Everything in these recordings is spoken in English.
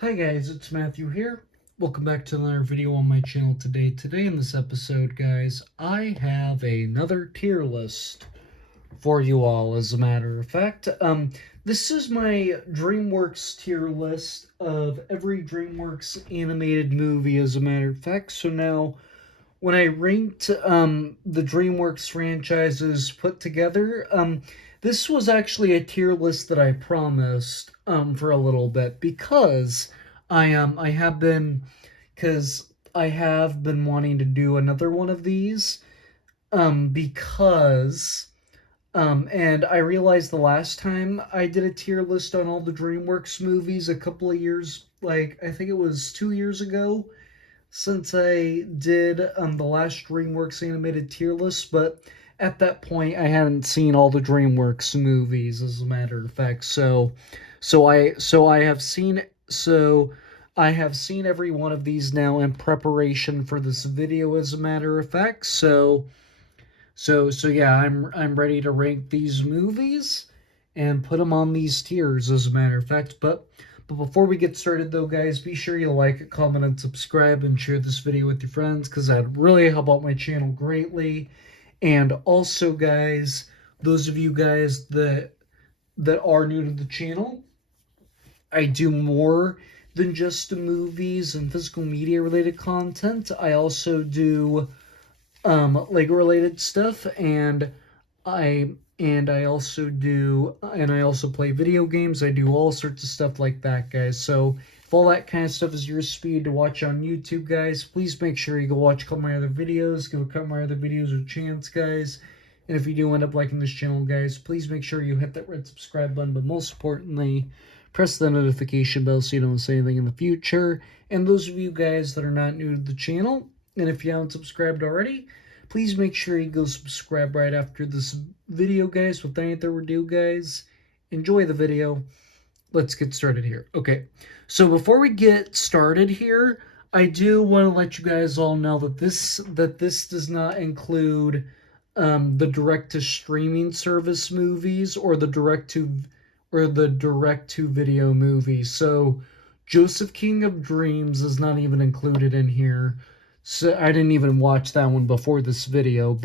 Hi guys, it's Matthew here. Welcome back to another video on my channel today. Today in this episode, guys, I have another tier list for you all, as a matter of fact. This is my DreamWorks tier list of every DreamWorks animated movie, as a matter of fact. So now, when I ranked the DreamWorks franchises put together, this was actually a tier list that I promised for a little bit because I have been because I have been wanting to do another one of these because and I realized the last time I did a tier list on all the DreamWorks movies a couple of years, like I think it was 2 years ago, since I did the last DreamWorks animated tier list, but at that point I hadn't seen all the DreamWorks movies, as a matter of fact. So I have seen every one of these now in preparation for this video, as a matter of fact. So yeah, I'm ready to rank these movies and put them on these tiers, as a matter of fact. But before we get started, though, guys, be sure you like, comment, and subscribe, and share this video with your friends, because that'd really help out my channel greatly. And also, guys, those of you guys that are new to the channel, I do more than just movies and physical media related content. I also do Lego related stuff, and I also play video games. I do all sorts of stuff like that, guys. So if all that kind of stuff is your speed to watch on YouTube, guys, please make sure you go watch a couple of my other videos. Go cut my other videos with chance, guys. And if you do end up liking this channel, guys, please make sure you hit that red subscribe button. But most importantly, press the notification bell so you don't miss anything in the future. And those of you guys that are not new to the channel, and if you haven't subscribed already, please make sure you go subscribe right after this video, guys. Without any further ado, guys, enjoy the video. Let's get started here. Okay, so before we get started here, I do want to let you guys all know that this does not include the direct to streaming service movies or the direct to video movies. So Joseph King of Dreams is not even included in here. So I didn't even watch that one before this video,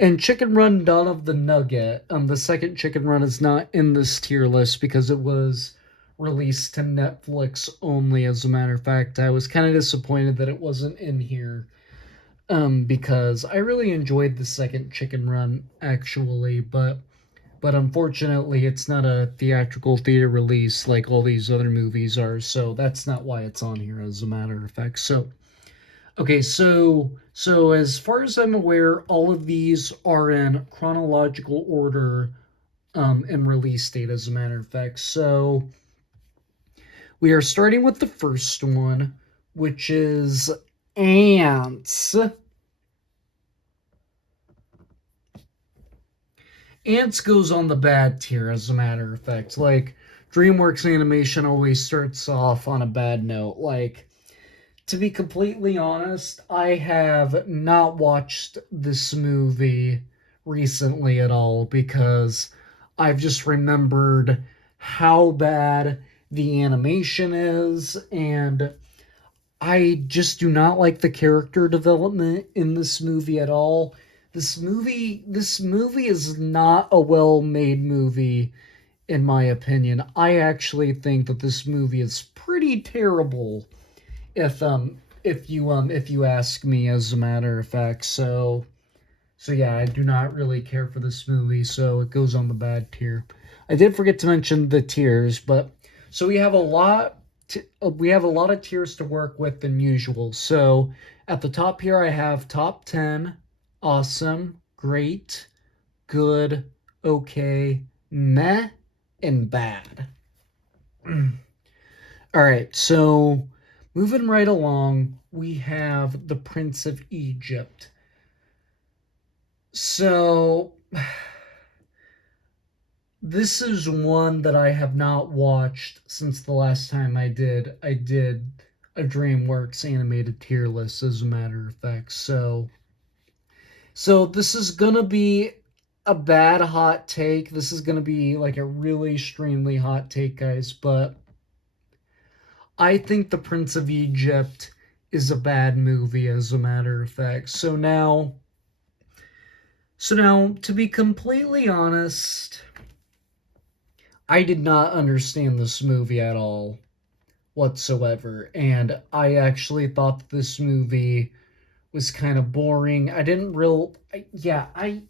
and Chicken Run Dawn of the Nugget, the second Chicken Run is not in this tier list because it was released to Netflix only, as a matter of fact. I was kind of disappointed that it wasn't in here, because I really enjoyed the second Chicken Run, actually, but unfortunately it's not a theatrical theater release like all these other movies are, so that's not why it's on here, as a matter of fact. Okay, so as far as I'm aware, all of these are in chronological order, and release date, as a matter of fact. So we are starting with the first one, which is Ants. Ants goes on the bad tier, as a matter of fact. Like, DreamWorks animation always starts off on a bad note. Like, to be completely honest, I have not watched this movie recently at all because I've just remembered how bad the animation is, and I just do not like the character development in this movie at all. This movie is not a well-made movie, in my opinion. I actually think that this movie is pretty terrible, if you ask me, as a matter of fact. So yeah, I do not really care for this movie, so it goes on the bad tier. I did forget to mention the tiers, but so we have a lot of tiers to work with than usual. So at the top here I have top 10, awesome, great, good, okay, meh, and bad. All right, so moving right along, we have The Prince of Egypt. So this is one that I have not watched since the last time I did a DreamWorks animated tier list, as a matter of fact. So this is gonna be a bad hot take. This is gonna be like a really extremely hot take, guys, but I think The Prince of Egypt is a bad movie, as a matter of fact. So now, to be completely honest, I did not understand this movie at all whatsoever, and I actually thought that this movie was kind of boring. I didn't real, yeah, I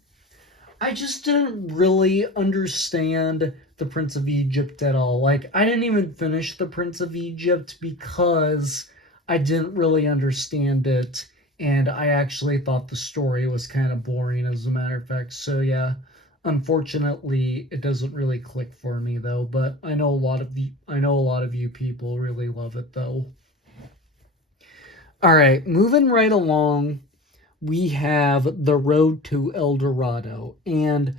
just didn't really understand The Prince of Egypt at all. Like, I didn't even finish The Prince of Egypt because I didn't really understand it, and I actually thought the story was kind of boring, as a matter of fact. So, yeah, unfortunately, it doesn't really click for me, though. But I know a lot of you people really love it, though. All right, moving right along, we have The Road to El Dorado, and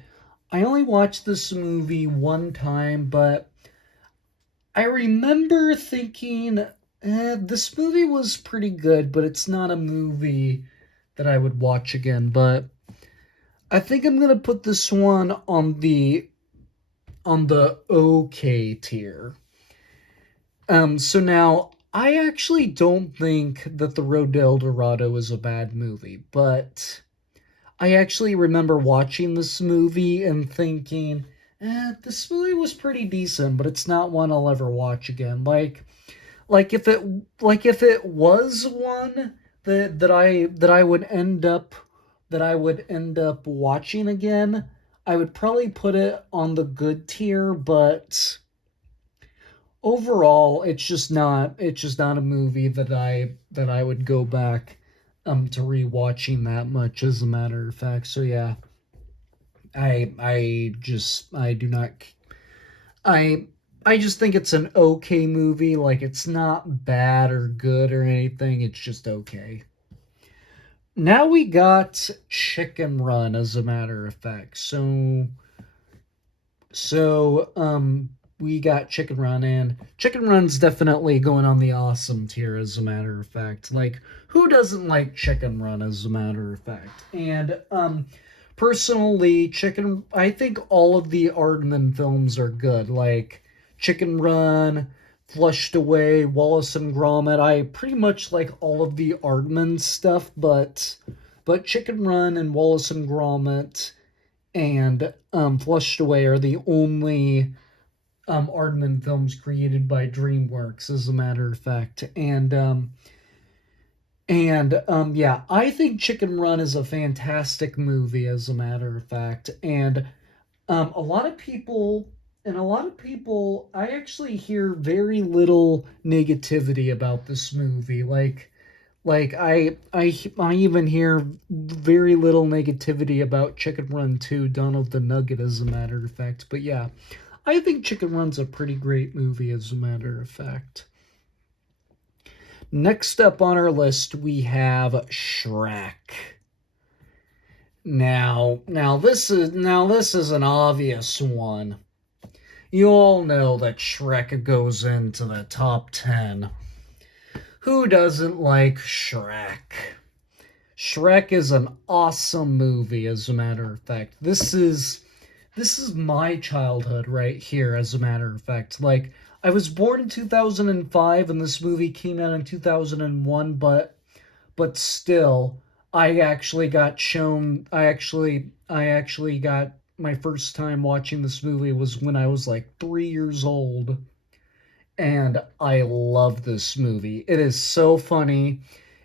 I only watched this movie one time, but I remember thinking, this movie was pretty good, but it's not a movie that I would watch again. But I think I'm gonna put this one on the okay tier. So now I actually don't think that The Road to El Dorado is a bad movie, but I actually remember watching this movie and thinking, this movie was pretty decent, but it's not one I'll ever watch again. Like if it was one that I would end up watching again, I would probably put it on the good tier, but overall it's just not a movie that I would go back to rewatching that much, as a matter of fact. So yeah, I do not I I just think it's an okay movie. Like, it's not bad or good or anything. It's just okay. Now we got Chicken Run, as a matter of fact. So we got Chicken Run, and Chicken Run's definitely going on the awesome tier, as a matter of fact. Like, who doesn't like Chicken Run, as a matter of fact? And personally, I think all of the Aardman films are good. Like Chicken Run, Flushed Away, Wallace and Gromit. I pretty much like all of the Aardman stuff, but Chicken Run and Wallace and Gromit and Flushed Away are the only Aardman films created by DreamWorks, as a matter of fact. And yeah, I think Chicken Run is a fantastic movie, as a matter of fact. And a lot of people, I actually hear very little negativity about this movie. I even hear very little negativity about Chicken Run 2, Dawn of the Nugget, as a matter of fact. But yeah, I think Chicken Run's a pretty great movie, as a matter of fact. Next up on our list, we have Shrek. Now this is an obvious one. You all know that Shrek goes into the top 10. Who doesn't like Shrek? Shrek is an awesome movie, as a matter of fact. This is my childhood right here, as a matter of fact. Like, I was born in 2005 and this movie came out in 2001, but still, I actually got my first time watching this movie was when I was like 3 years old, and I love this movie. It is so funny.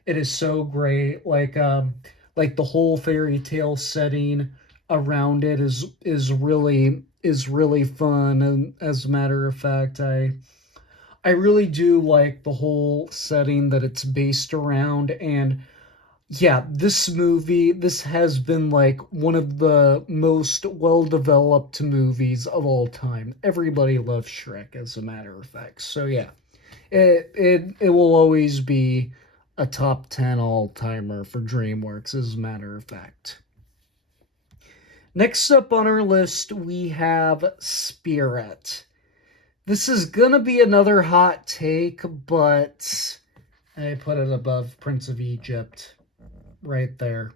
It is so great. Like the whole fairy tale setting around it is really fun. And as a matter of fact, I really do like the whole setting that it's based around. And yeah, this has been like one of the most well developed movies of all time. Everybody loves Shrek, as a matter of fact. So yeah, it will always be a top 10 all timer for DreamWorks, as a matter of fact. Next up on our list, we have Spirit. This is gonna be another hot take, but I put it above Prince of Egypt right there.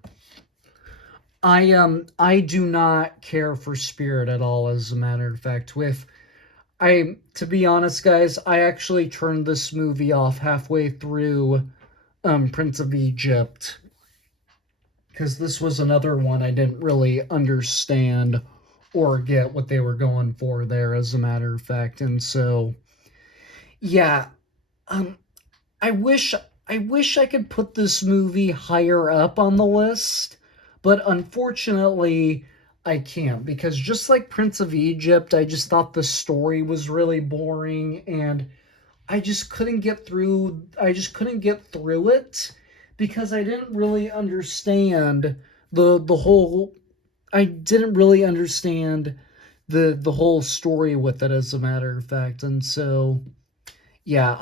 I do not care for Spirit at all, as a matter of fact. to be honest, guys, I actually turned this movie off halfway through Prince of Egypt, because this was another one I didn't really understand or get what they were going for there, as a matter of fact. And so, yeah, um, I wish I wish I could put this movie higher up on the list, but unfortunately I can't, because just like Prince of Egypt, I just thought the story was really boring, and I just couldn't get through it because I didn't really understand the whole I didn't really understand the whole story with it, as a matter of fact. And so, yeah,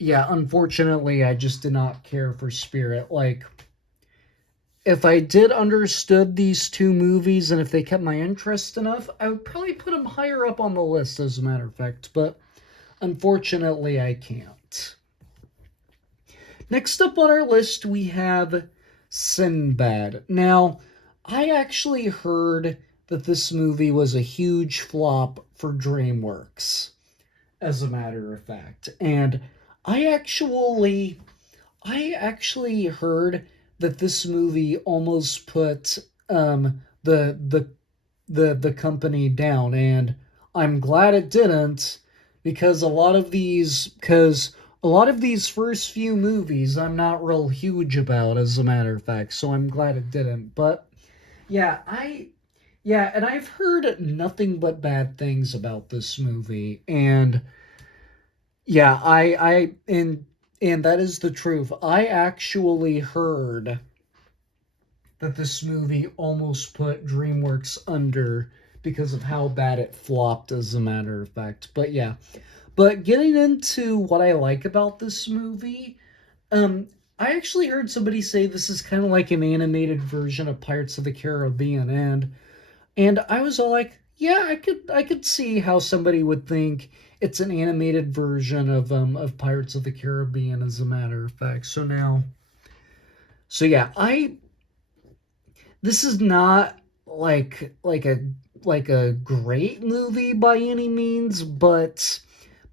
unfortunately I just did not care for Spirit. Like, if I did understood these two movies and if they kept my interest enough, I would probably put them higher up on the list, as a matter of fact, but unfortunately I can't. Next up on our list, we have Sinbad. Now, I actually heard that this movie was a huge flop for DreamWorks, as a matter of fact. And I actually I actually heard that this movie almost put the company down, and I'm glad it didn't, because a lot of these first few movies I'm not real huge about, as a matter of fact, so I'm glad it didn't. But yeah, and I've heard nothing but bad things about this movie, and yeah, and that is the truth. I actually heard that this movie almost put DreamWorks under because of how bad it flopped, as a matter of fact. But yeah, but getting into what I like about this movie, I actually heard somebody say this is kind of like an animated version of Pirates of the Caribbean, and I was all like, yeah, I could see how somebody would think it's an animated version of Pirates of the Caribbean, as a matter of fact. So yeah, I this is not like a great movie by any means, but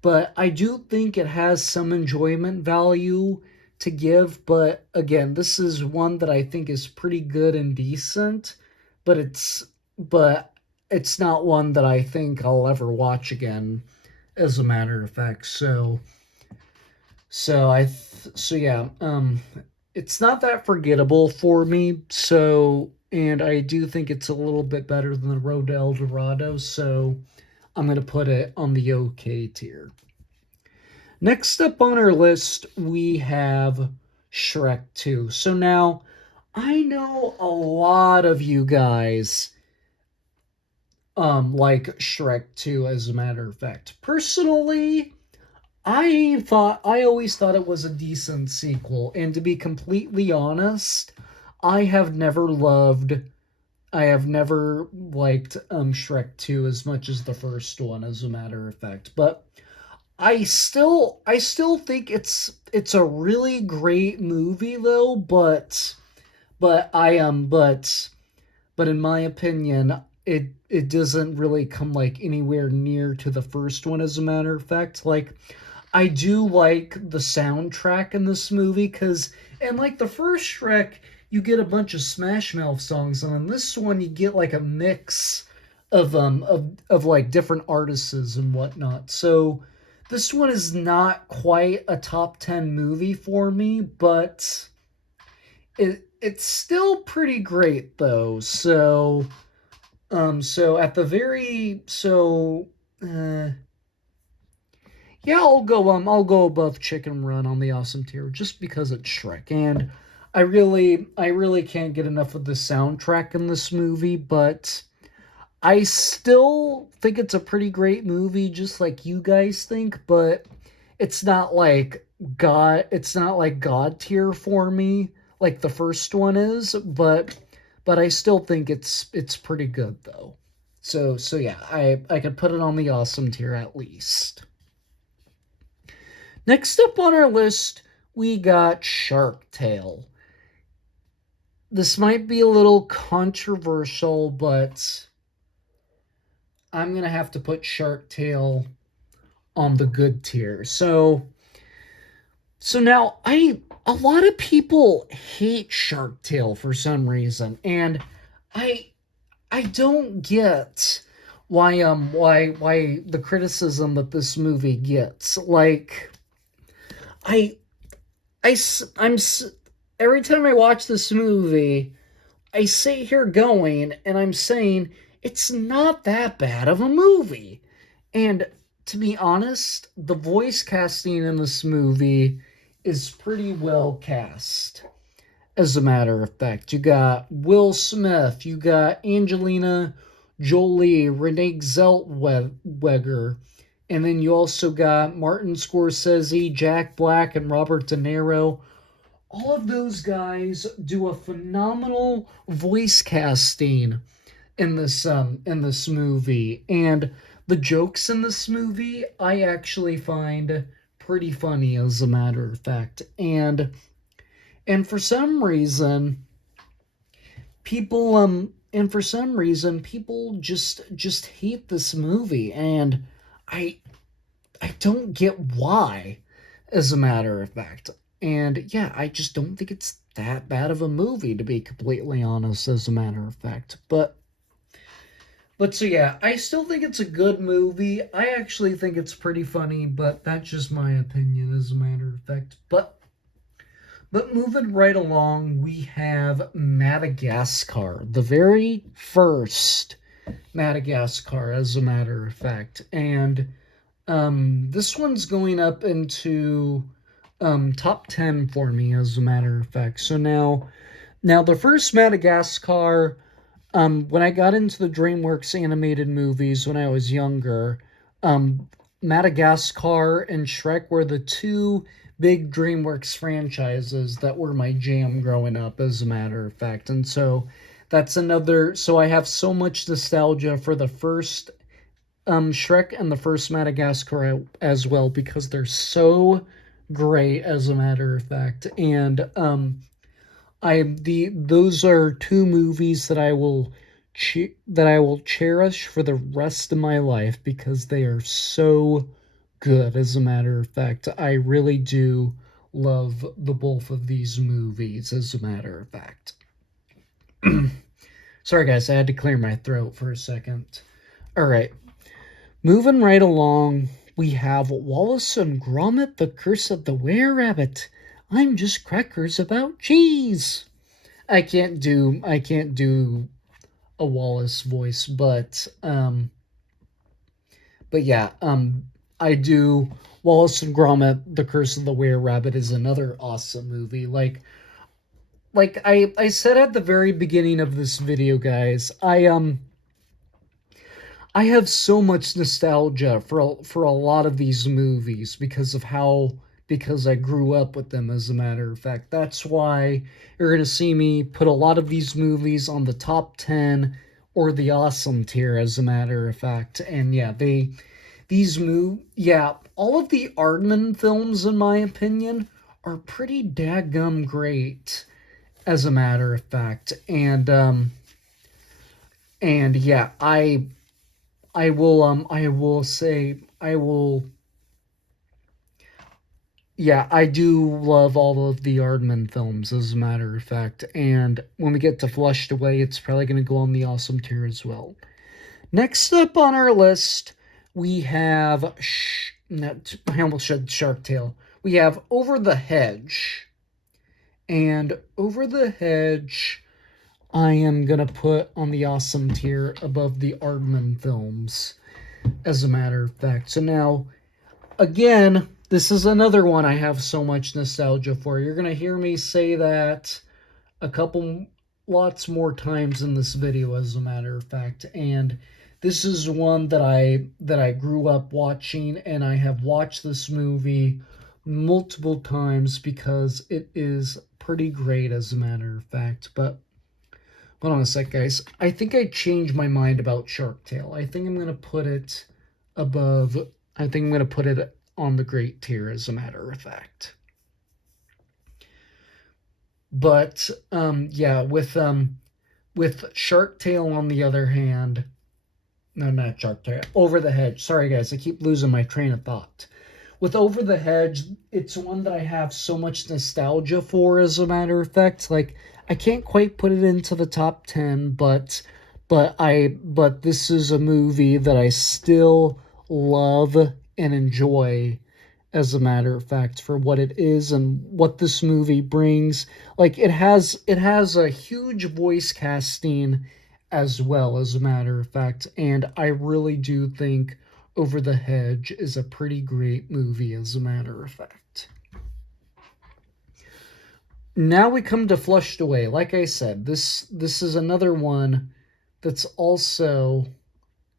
I do think it has some enjoyment value to give. But again, this is one that I think is pretty good and decent, but but it's not one that I think I'll ever watch again, as a matter of fact. So yeah, it's not that forgettable for me. So, and I do think it's a little bit better than the Road to El Dorado. So I'm gonna put it on the okay tier. Next up on our list, we have Shrek 2. So now, I know a lot of you guys like Shrek 2, as a matter of fact. Personally, I always thought it was a decent sequel, and to be completely honest, I have never loved I have never liked Shrek 2 as much as the first one, as a matter of fact. But I still think it's a really great movie though, but I but in my opinion, it doesn't really come like anywhere near to the first one, as a matter of fact. Like, I do like the soundtrack in this movie, because in like the first Shrek, you get a bunch of Smash Mouth songs, and in this one you get like a mix of like different artists and whatnot. So this one is not quite a top 10 movie for me, but it's still pretty great though. So at the very so yeah, I'll go above Chicken Run on the awesome tier just because it's Shrek. And I really can't get enough of the soundtrack in this movie, but I still think it's a pretty great movie, just like you guys think, but it's not like God tier for me like the first one is, but I still think it's pretty good though. So yeah, I could put it on the awesome tier at least. Next up on our list, we got Shark Tale. This might be a little controversial, but I'm gonna have to put Shark Tale on the good tier. So now a lot of people hate Shark Tale for some reason, and I I don't get why the criticism that this movie gets. Like I I'm every time I watch this movie, I sit here going and I'm saying it's not that bad of a movie. And to be honest, the voice casting in this movie is pretty well cast. As a matter of fact, you got Will Smith, you got Angelina Jolie, Renee Zellweger, and then you also got Martin Scorsese, Jack Black, and Robert De Niro. All of those guys do a phenomenal voice casting in this movie, and the jokes in this movie I actually find pretty funny, as a matter of fact. And for some reason people just hate this movie, and I I don't get why, as a matter of fact. And yeah, I just don't think it's that bad of a movie, to be completely honest, as a matter of fact. But so yeah, I still think it's a good movie. I actually think it's pretty funny, but that's just my opinion, as a matter of fact. But moving right along, we have Madagascar, the very first Madagascar, as a matter of fact. And this one's going up into top 10 for me, as a matter of fact. So now the first Madagascar, when I got into the DreamWorks animated movies when I was younger, Madagascar and Shrek were the two big DreamWorks franchises that were my jam growing up, as a matter of fact. And so that's another. So I have so much nostalgia for the first Shrek and the first Madagascar as well, because they're so great, as a matter of fact. And those are two movies that I will cherish for the rest of my life, because they are so good, as a matter of fact. I really do love the both of these movies, as a matter of fact. Sorry guys, I had to clear my throat for a second. All right. Moving right along, we have Wallace and Gromit: The Curse of the Were-Rabbit. I'm just crackers about cheese. I can't do a Wallace voice, but yeah, I do. Wallace and Gromit: The Curse of the Were-Rabbit is another awesome movie. Like I said at the very beginning of this video, guys, I have so much nostalgia for a lot of these movies, because I grew up with them, as a matter of fact. That's why you're going to see me put a lot of these movies on the top 10 or the awesome tier, as a matter of fact. And yeah, all of the Aardman films, in my opinion, are pretty daggum great, as a matter of fact. And yeah, I will say I will yeah, I do love all of the Aardman films, as a matter of fact. And when we get to Flushed Away, it's probably going to go on the awesome tier as well. Next up on our list, we have I almost said Shark Tale. We have Over the Hedge. And Over the Hedge, I am going to put on the awesome tier above the Aardman films, as a matter of fact. So now, again, this is another one I have so much nostalgia for. You're going to hear me say that lots more times in this video, as a matter of fact. And this is one that I grew up watching, and I have watched this movie multiple times because it is pretty great, as a matter of fact. But hold on a sec, guys. I think I changed my mind about Shark Tale. I think I'm going to put it above. I think I'm going to put it on the great tier, as a matter of fact. But yeah, with Shark Tale, on the other hand, No, not Shark Tale. Over the Hedge. Sorry, guys. I keep losing my train of thought. With Over the Hedge, it's one that I have so much nostalgia for, as a matter of fact. Like, I can't quite put it into the top 10, but this is a movie that I still love and enjoy, as a matter of fact, for what it is and what this movie brings. Like, it has a huge voice casting as well, as a matter of fact, and I really do think Over the Hedge is a pretty great movie, as a matter of fact. Now we come to Flushed Away. Like I said, this is another one that's also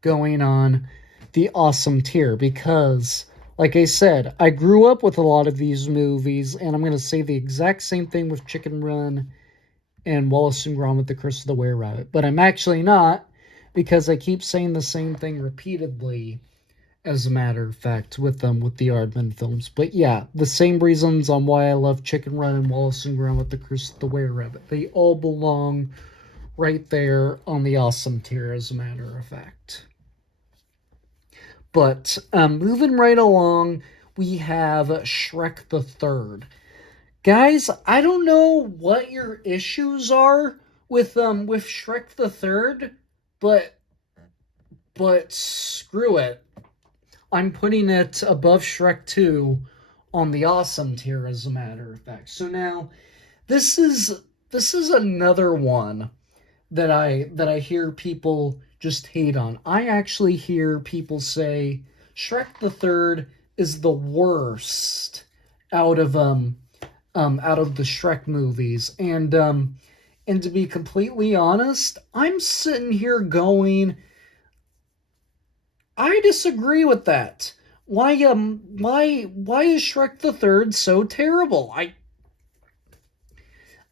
going on the awesome tier because, like I said, I grew up with a lot of these movies, and I'm going to say the exact same thing with Chicken Run and Wallace and Gromit: The Curse of the Were-Rabbit, but I'm actually not, because I keep saying the same thing repeatedly, as a matter of fact, with the Aardman films. But yeah, the same reasons on why I love Chicken Run and Wallace and Gromit: The Curse of the Were-Rabbit. They all belong right there on the awesome tier, as a matter of fact. But moving right along, we have Shrek the Third. Guys, I don't know what your issues are with Shrek the Third, but screw it. I'm putting it above Shrek 2 on the awesome tier, as a matter of fact. So now this is another one that I hear people just hate on. I actually hear people say Shrek the Third is the worst out of the Shrek movies. And to be completely honest, I'm sitting here going, I disagree with that. Why is Shrek the Third so terrible?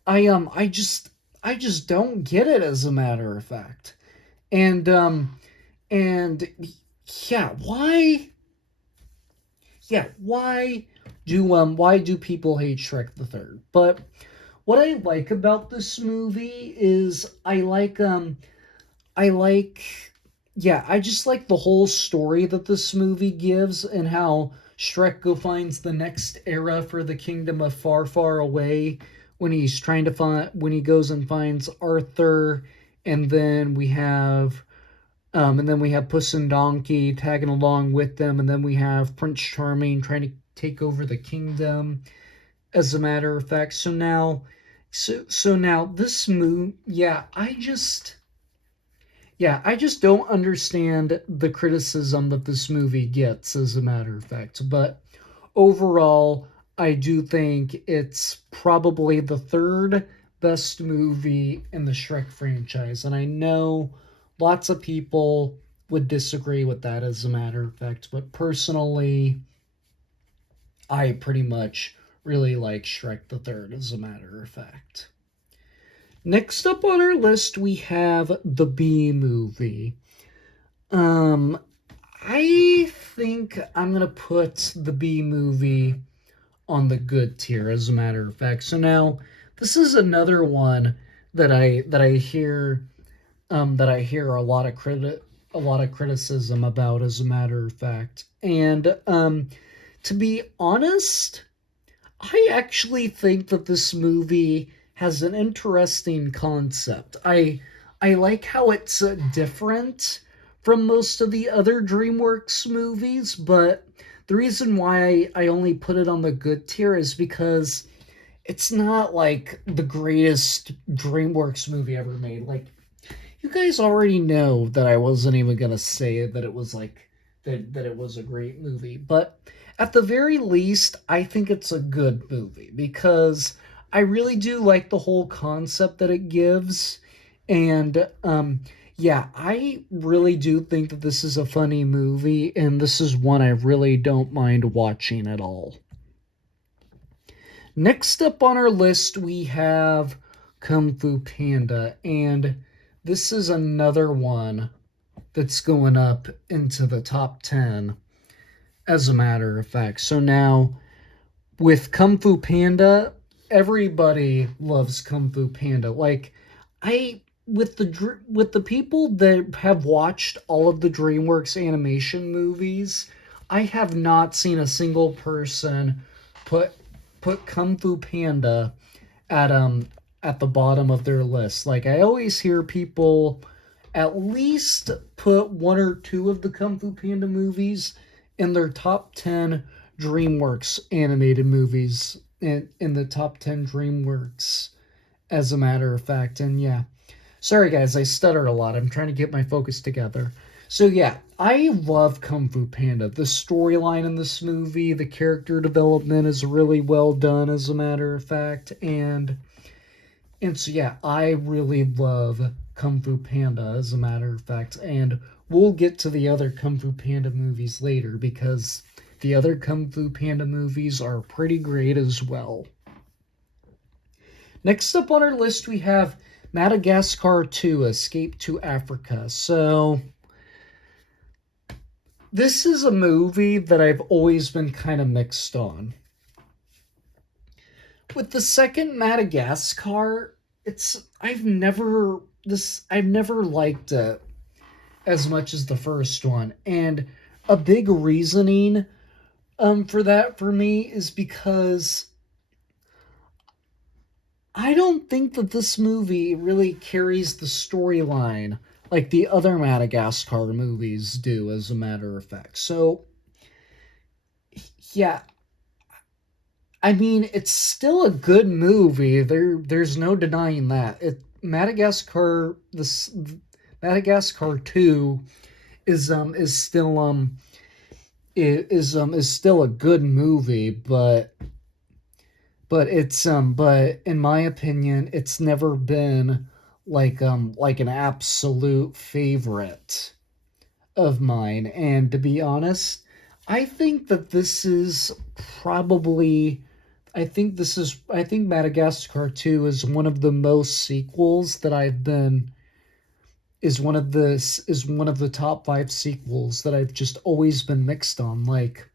I just don't get it, as a matter of fact. And and yeah, why do people hate Shrek the Third? But what I like about this movie is I like yeah, I just like the whole story that this movie gives, and how Shrek finds the next era for the kingdom of Far, Far Away, when he's trying to find, when he goes and finds Arthur, and then we have Puss and Donkey tagging along with them, and then we have Prince Charming trying to take over the kingdom, as a matter of fact. So now this movie, I just don't understand the criticism that this movie gets, as a matter of fact. But overall, I do think it's probably the third best movie in the Shrek franchise. And I know lots of people would disagree with that, as a matter of fact. But personally, I pretty much really like Shrek the Third, as a matter of fact. Next up on our list, we have the Bee Movie. I think I'm gonna put the Bee Movie on the good tier, as a matter of fact. So now, this is another one that I hear a lot of criticism about, as a matter of fact. And to be honest, I actually think that this movie has an interesting concept. I like how it's different from most of the other DreamWorks movies, but the reason why I only put it on the good tier is because it's not like the greatest DreamWorks movie ever made. Like, you guys already know that I wasn't even gonna say that it was like that it was a great movie, but at the very least, I think it's a good movie because I really do like the whole concept that it gives. And I really do think that this is a funny movie, and this is one I really don't mind watching at all. Next up on our list, we have Kung Fu Panda, and this is another one that's going up into the top 10, as a matter of fact. So now, with Kung Fu Panda, everybody loves Kung Fu Panda. Like, with the people that have watched all of the DreamWorks animation movies, I have not seen a single person put Kung Fu Panda at at the bottom of their list. Like, I always hear people at least put one or two of the Kung Fu Panda movies in their top 10 DreamWorks animated movies, in the top 10 DreamWorks, as a matter of fact. And yeah, sorry guys, I stutter a lot. I'm trying to get my focus together. So yeah, I love Kung Fu Panda. The storyline in this movie, the character development is really well done, as a matter of fact. And so yeah, I really love Kung Fu Panda, as a matter of fact. And we'll get to the other Kung Fu Panda movies later, because the other Kung Fu Panda movies are pretty great as well. Next up on our list, we have Madagascar 2, Escape to Africa. So, this is a movie that I've always been kind of mixed on. With the second Madagascar, I've never liked it as much as the first one. And a big reasoning for that for me is because I don't think that this movie really carries the storyline like the other Madagascar movies do, as a matter of fact. So, yeah, I mean, it's still a good movie. There's no denying that. Madagascar 2 is still a good movie, but in my opinion, it's never been like an absolute favorite of mine. And to be honest, I think that this is probably I think Madagascar 2 is one of the most sequels that I've been is one of the top 5 sequels that I've just always been mixed on. Like,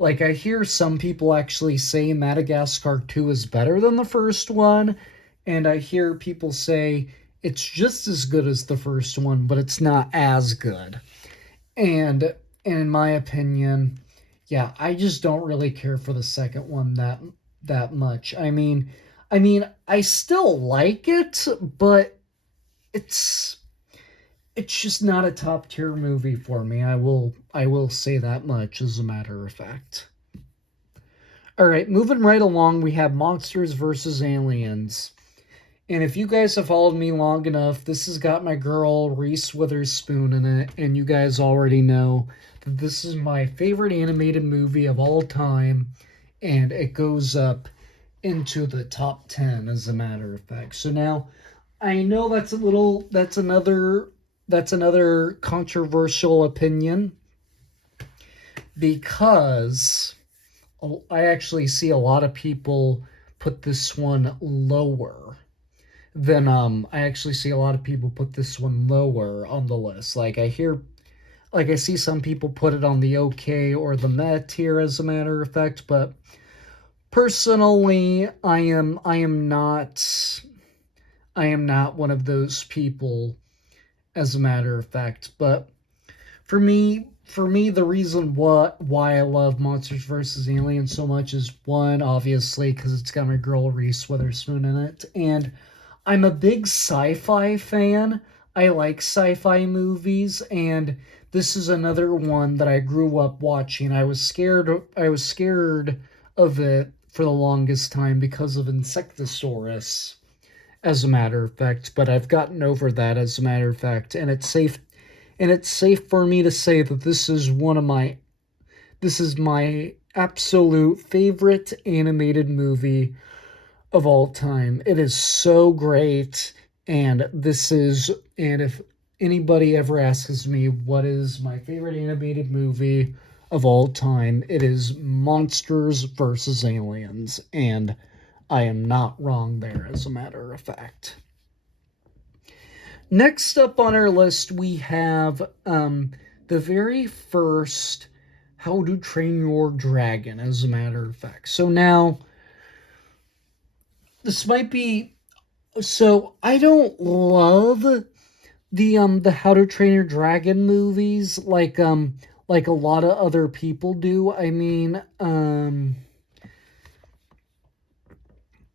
I hear some people actually say Madagascar 2 is better than the first one, and I hear people say it's just as good as the first one, but it's not as good. And in my opinion, yeah, I just don't really care for the second one that much. I still like it, but it's it's just not a top tier movie for me. I will say that much, as a matter of fact. All right, moving right along, we have Monsters versus Aliens. And if you guys have followed me long enough, this has got my girl Reese Witherspoon in it, and you guys already know that this is my favorite animated movie of all time, and it goes up into the top 10, as a matter of fact. So now, I know that's another controversial opinion, because I actually see a lot of people put this one lower than I actually see a lot of people put this one lower on the list. I see some people put it on the okay or the meh tier, as a matter of fact, but personally, I am not one of those people, as a matter of fact. But for me, the reason why I love Monsters vs. Aliens so much is, one, obviously, because it's got my girl Reese Witherspoon in it, and I'm a big sci-fi fan. I like sci-fi movies, and this is another one that I grew up watching. I was scared of it for the longest time because of Insectosaurus, as a matter of fact, but I've gotten over that, as a matter of fact, and it's safe for me to say that this is my absolute favorite animated movie of all time. It is so great, and if anybody ever asks me what is my favorite animated movie of all time, it is Monsters versus Aliens, and I am not wrong there, as a matter of fact. Next up on our list, we have the very first How to Train Your Dragon, as a matter of fact. So now, this might be So I don't love the How to Train Your Dragon movies like a lot of other people do. I mean,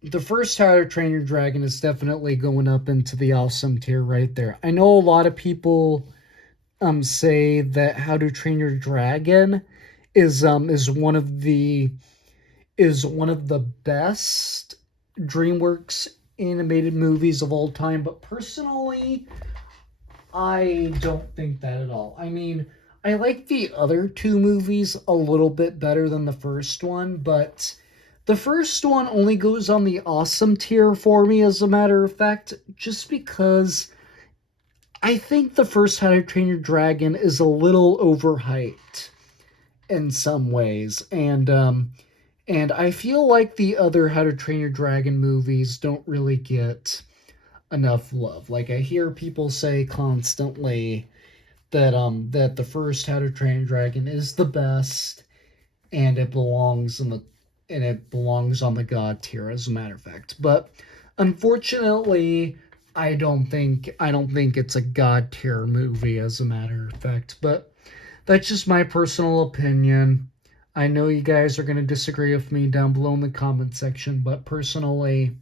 the first How to Train Your Dragon is definitely going up into the awesome tier right there. I know a lot of people say that How to Train Your Dragon is one of the best DreamWorks animated movies of all time, but personally, I don't think that at all. I mean, I like the other two movies a little bit better than the first one, but the first one only goes on the awesome tier for me, as a matter of fact, just because I think the first How to Train Your Dragon is a little overhyped in some ways, and I feel like the other How to Train Your Dragon movies don't really get enough love. Like I hear people say constantly that the first How to Train Your Dragon is the best and it belongs on the god tier, as a matter of fact. But unfortunately, I don't think it's a god tier movie, as a matter of fact. But that's just my personal opinion. I know you guys are going to disagree with me down below in the comment section, but personally,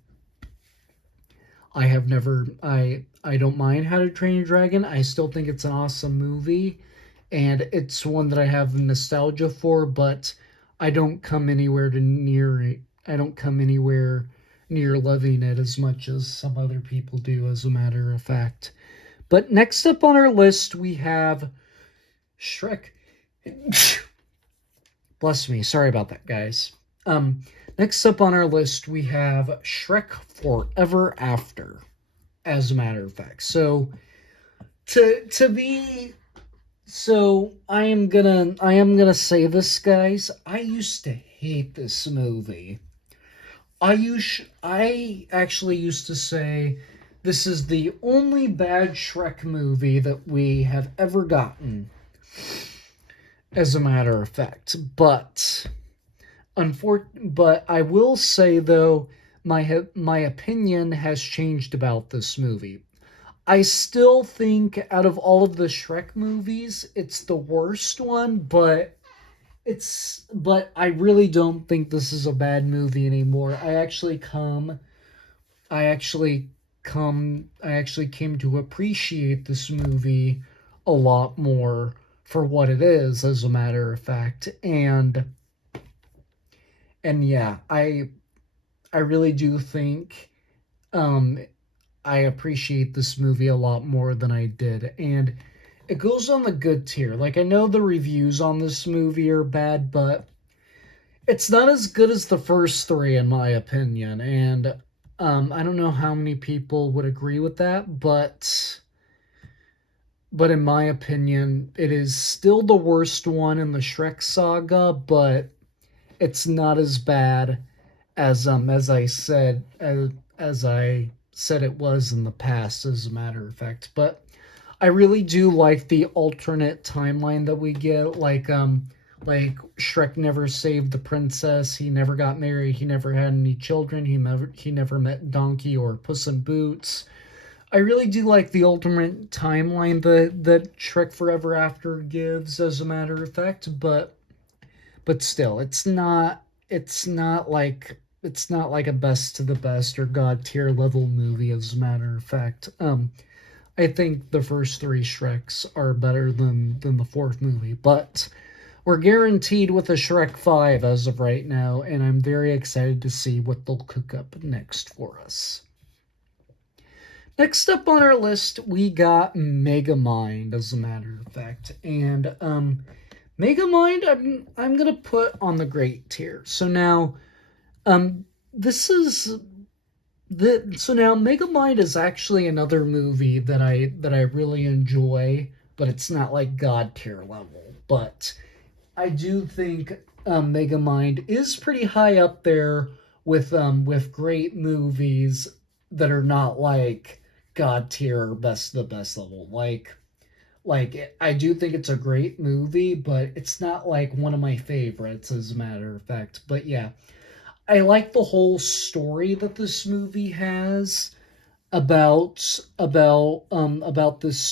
I don't mind How to Train Your Dragon. I still think it's an awesome movie, and it's one that I have nostalgia for, but I don't come anywhere to near it. I don't come anywhere near loving it as much as some other people do, as a matter of fact. But next up on our list, we have Shrek. Bless me. Sorry about that, guys. Next up on our list, we have Shrek Forever After, as a matter of fact. To be so I am gonna say this, guys. I used to hate this movie. I actually used to say this is the only bad Shrek movie that we have ever gotten, as a matter of fact. But I will say though, my opinion has changed about this movie. I still think out of all of the Shrek movies, it's the worst one, but I really don't think this is a bad movie anymore. I actually came to appreciate this movie a lot more for what it is, as a matter of fact. And yeah, I really do think um I appreciate this movie a lot more than I did. And it goes on the good tier. Like, I know the reviews on this movie are bad, but it's not as good as the first three, in my opinion. And I don't know how many people would agree with that, but in my opinion, it is still the worst one in the Shrek saga, but it's not as bad as I said it was in the past, as a matter of fact. But I really do like the alternate timeline that we get, like Shrek never saved the princess, he never got married, he never had any children, he never met Donkey or Puss in Boots. I really do like the alternate timeline that Shrek Forever After gives, as a matter of fact, but still, it's not like a best to the best or god tier level movie, as a matter of fact. I think the first three Shreks are better than the fourth movie, but we're guaranteed with a Shrek 5 as of right now, and I'm very excited to see what they'll cook up next for us. Next up on our list, we got Megamind, as a matter of fact, and Megamind, I'm gonna put on the great tier. So now, this is so now Megamind is actually another movie that I really enjoy, but it's not like god tier level. But I do think Megamind is pretty high up there with great movies that are not like god tier or best the best level. I do think it's a great movie, but it's not like one of my favorites, as a matter of fact. But yeah, I like the whole story that this movie has. about this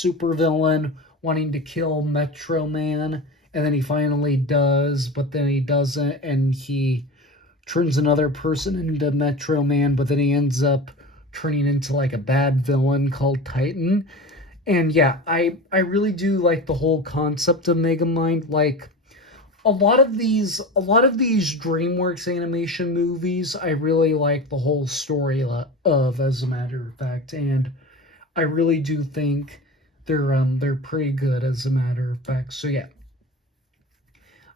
supervillain wanting to kill Metro Man, and then he finally does, but then he doesn't, and he turns another person into Metro Man, but then he ends up turning into like a bad villain called Titan. And yeah, I really do like the whole concept of Megamind. Like a lot of these DreamWorks animation movies, I really like the whole story of, as a matter of fact, and I really do think they're pretty good, as a matter of fact. So yeah,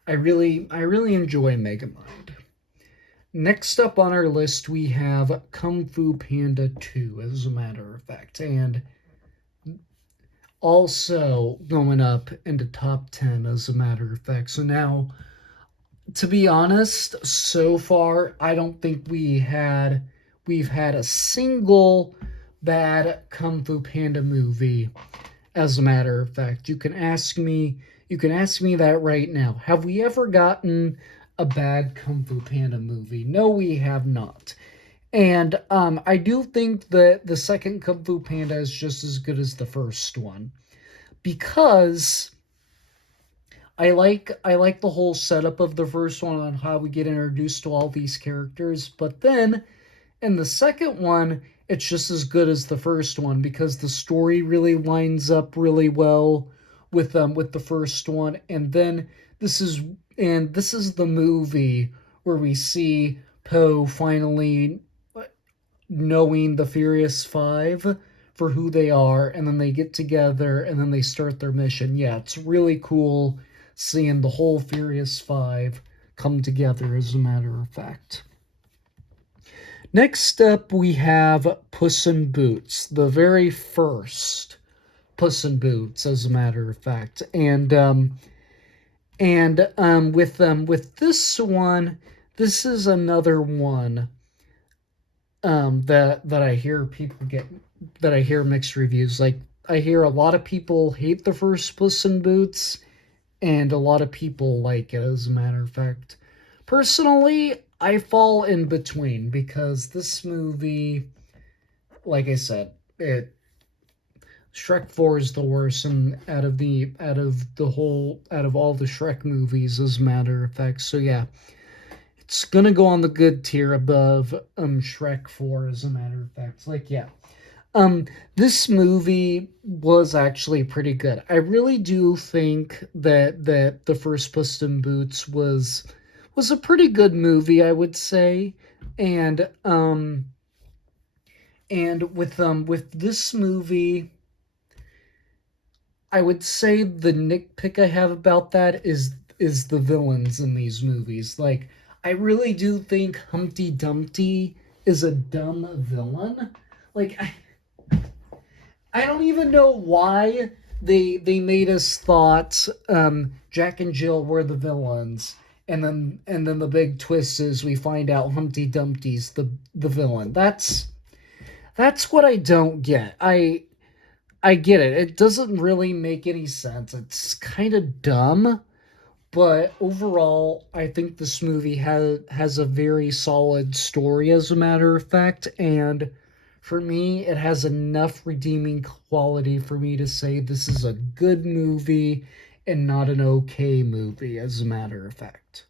I really enjoy Megamind. Next up on our list, we have Kung Fu Panda 2, as a matter of fact, and also going up into top 10, as a matter of fact. So now, to be honest, so far I don't think we've had a single bad Kung Fu Panda movie. As a matter of fact, you can ask me that right now. Have we ever gotten a bad Kung Fu Panda movie? No, we have not. And I do think that the second Kung Fu Panda is just as good as the first one, because I like the whole setup of the first one on how we get introduced to all these characters, but then in the second one, it's just as good as the first one because the story really lines up really well with the first one, and then this is this is the movie where we see Poe finally knowing the Furious Five for who they are, and then they get together and then they start their mission. Yeah, it's really cool seeing the whole Furious Five come together, as a matter of fact. Next up, we have Puss in Boots, the very first Puss in Boots, as a matter of fact. With this one, this is another one that I hear people get that I hear mixed reviews. Like I hear a lot of people hate the first Puss in Boots, and a lot of people like it, as a matter of fact. Personally, I fall in between because this movie, like I said, it Shrek 4 is the worst, and out of all the Shrek movies, as a matter of fact. So yeah, it's gonna go on the good tier above Shrek 4, as a matter of fact. It's like yeah. Um, this movie was actually pretty good. I really do think that the first Puss in Boots was a pretty good movie, I would say. And with this movie, I would say the nitpick I have about that is the villains in these movies. Like I really do think Humpty Dumpty is a dumb villain. Like I don't even know why they made us thought Jack and Jill were the villains, and then the big twist is we find out Humpty Dumpty's the villain. That's what I don't get. I get it. It doesn't really make any sense. It's kind of dumb, but overall, I think this movie has a very solid story, as a matter of fact, and for me, it has enough redeeming quality for me to say this is a good movie and not an okay movie, as a matter of fact.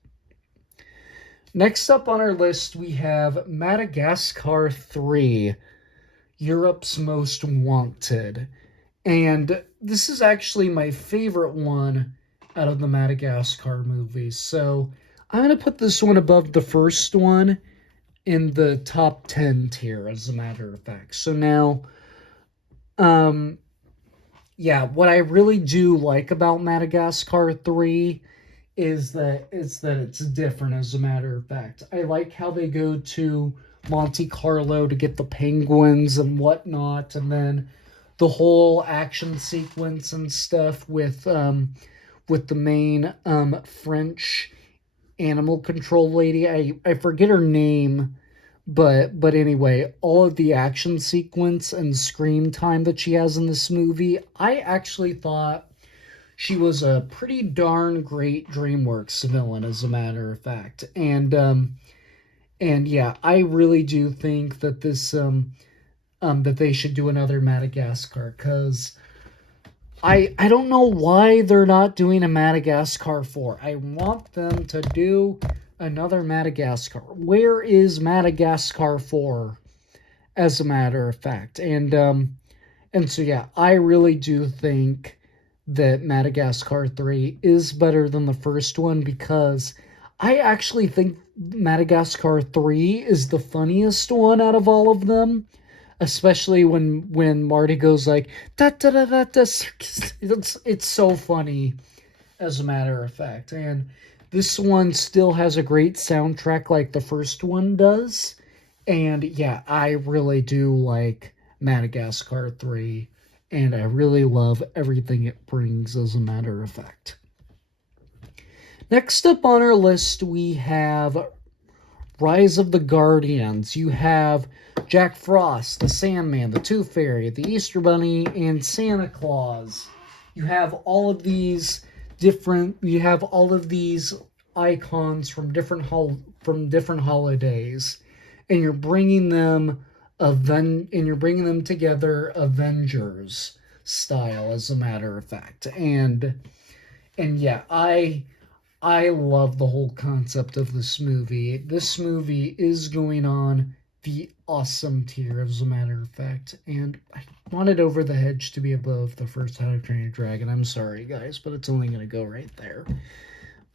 Next up on our list, we have Madagascar 3, Europe's Most Wanted. And this is actually my favorite one out of the Madagascar movies. So I'm going to put this one above the first one in the top 10 tier, as a matter of fact. So now, um, yeah, what I really do like about Madagascar 3 is that it's different, as a matter of fact. I like how they go to Monte Carlo to get the penguins and whatnot, and then the whole action sequence and stuff with the main French animal control lady. I forget her name, but anyway, all of the action sequence and screen time that she has in this movie, I actually thought she was a pretty darn great DreamWorks villain, as a matter of fact. And yeah, I really do think that that they should do another Madagascar, because I don't know why they're not doing a Madagascar 4. I want them to do another Madagascar. Where is Madagascar 4, as a matter of fact? And so yeah, I really do think that Madagascar 3 is better than the first one, because I actually think Madagascar 3 is the funniest one out of all of them, especially when Marty goes like da da da da da. It's so funny, as a matter of fact. And this one still has a great soundtrack like the first one does. And yeah, I really do like Madagascar 3, and I really love everything it brings, as a matter of fact. Next up on our list, we have Rise of the Guardians. You have Jack Frost, the Sandman, the Tooth Fairy, the Easter Bunny, and Santa Claus. You have all of these icons from different holidays, and you're bringing them together Avengers style, as a matter of fact. And yeah, I love the whole concept of this movie. This movie is going on the awesome tier, as a matter of fact. And I wanted Over the Hedge to be above the first How to Train Your Dragon. I'm sorry, guys, but it's only going to go right there.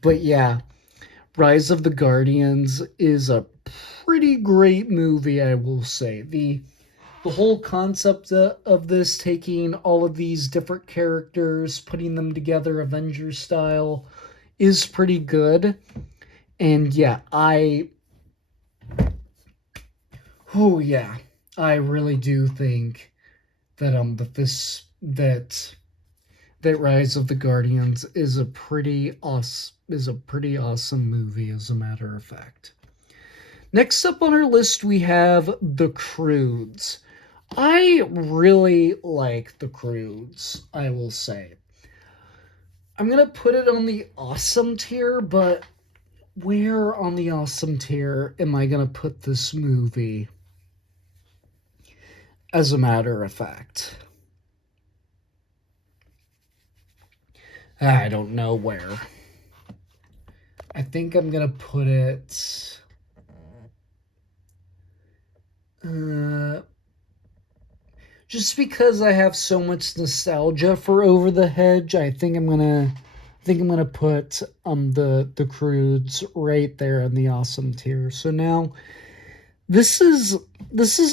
But yeah, Rise of the Guardians is a pretty great movie, I will say. The whole concept of this, taking all of these different characters, putting them together Avengers style, is pretty good. And yeah, I really do think that that Rise of the Guardians is a pretty awesome movie, as a matter of fact. Next up on our list, we have The Croods. I really like The Croods, I will say. I'm going to put it on the awesome tier, but where on the awesome tier am I going to put this movie, as a matter of fact? I don't know where. I think I'm going to put it... just because I have so much nostalgia for Over the Hedge, I think I'm gonna put the Croods right there in the awesome tier. So now this is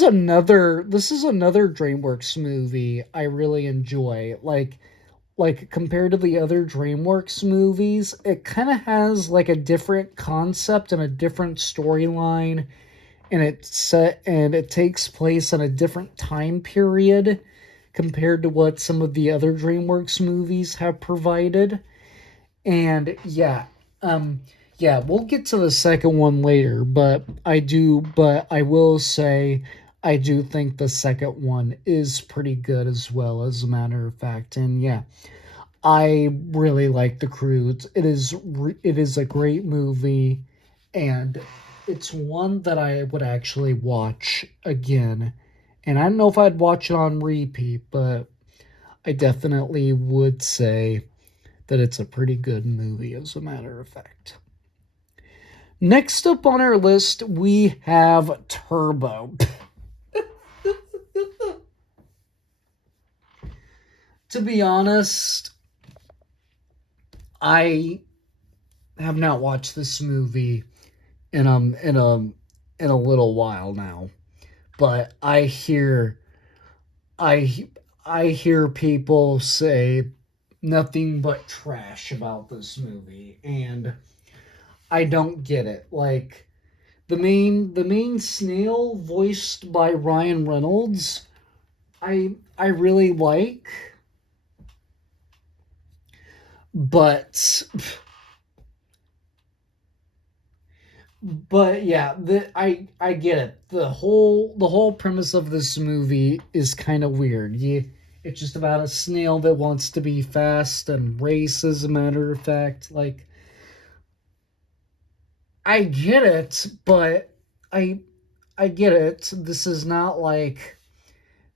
another DreamWorks movie I really enjoy. Like compared to the other DreamWorks movies, it kind of has like a different concept and a different storyline, and it takes place in a different time period compared to what some of the other DreamWorks movies have provided. And yeah, we'll get to the second one later, but I will say I do think the second one is pretty good as well, as a matter of fact. And yeah, I really like The Croods. It is a great movie, and it's one that I would actually watch again. And I don't know if I'd watch it on repeat, but I definitely would say that it's a pretty good movie, as a matter of fact. Next up on our list, we have Turbo. To be honest, I have not watched this movie in a little while now, but I hear people say nothing but trash about this movie, and I don't get it. Like, the main snail, voiced by Ryan Reynolds, I really like, but yeah, I get it. The whole premise of this movie is kind of weird. It's just about a snail that wants to be fast and race, as a matter of fact. Like, I get it, but I get it. This is not like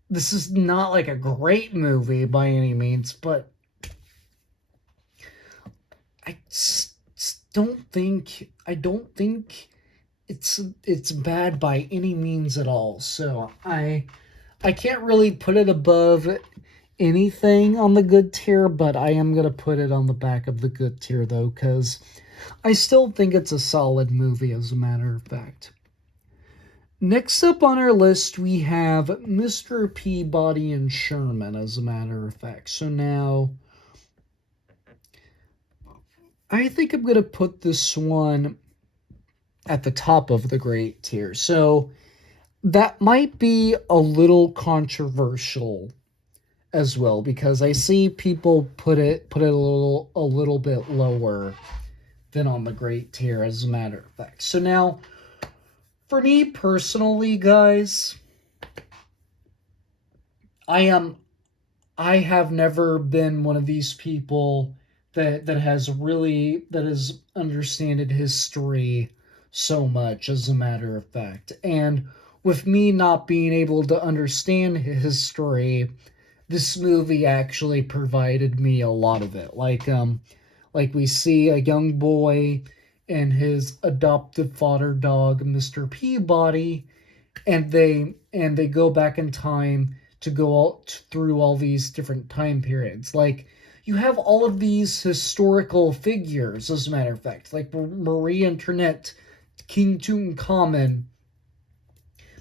this is not like a great movie by any means, but I don't think it's bad by any means at all. So I can't really put it above anything on the good tier, but I am gonna put it on the back of the good tier though, because I still think it's a solid movie as a matter of fact. Next up on our list, we have Mr. Peabody and Sherman, as a matter of fact. So now, I think I'm going to put this one at the top of the great tier. So that might be a little controversial as well, because I see people put it a little bit lower than on the great tier, as a matter of fact. So now, for me personally, guys, I have never been one of these people that has understanded history so much, as a matter of fact. And with me not being able to understand history, this movie actually provided me a lot of it. Like we see a young boy and his adoptive father dog, Mr. Peabody, and they go back in time to go through all these different time periods. Like, you have all of these historical figures, as a matter of fact, like Marie Antoinette, King Tutankhamun,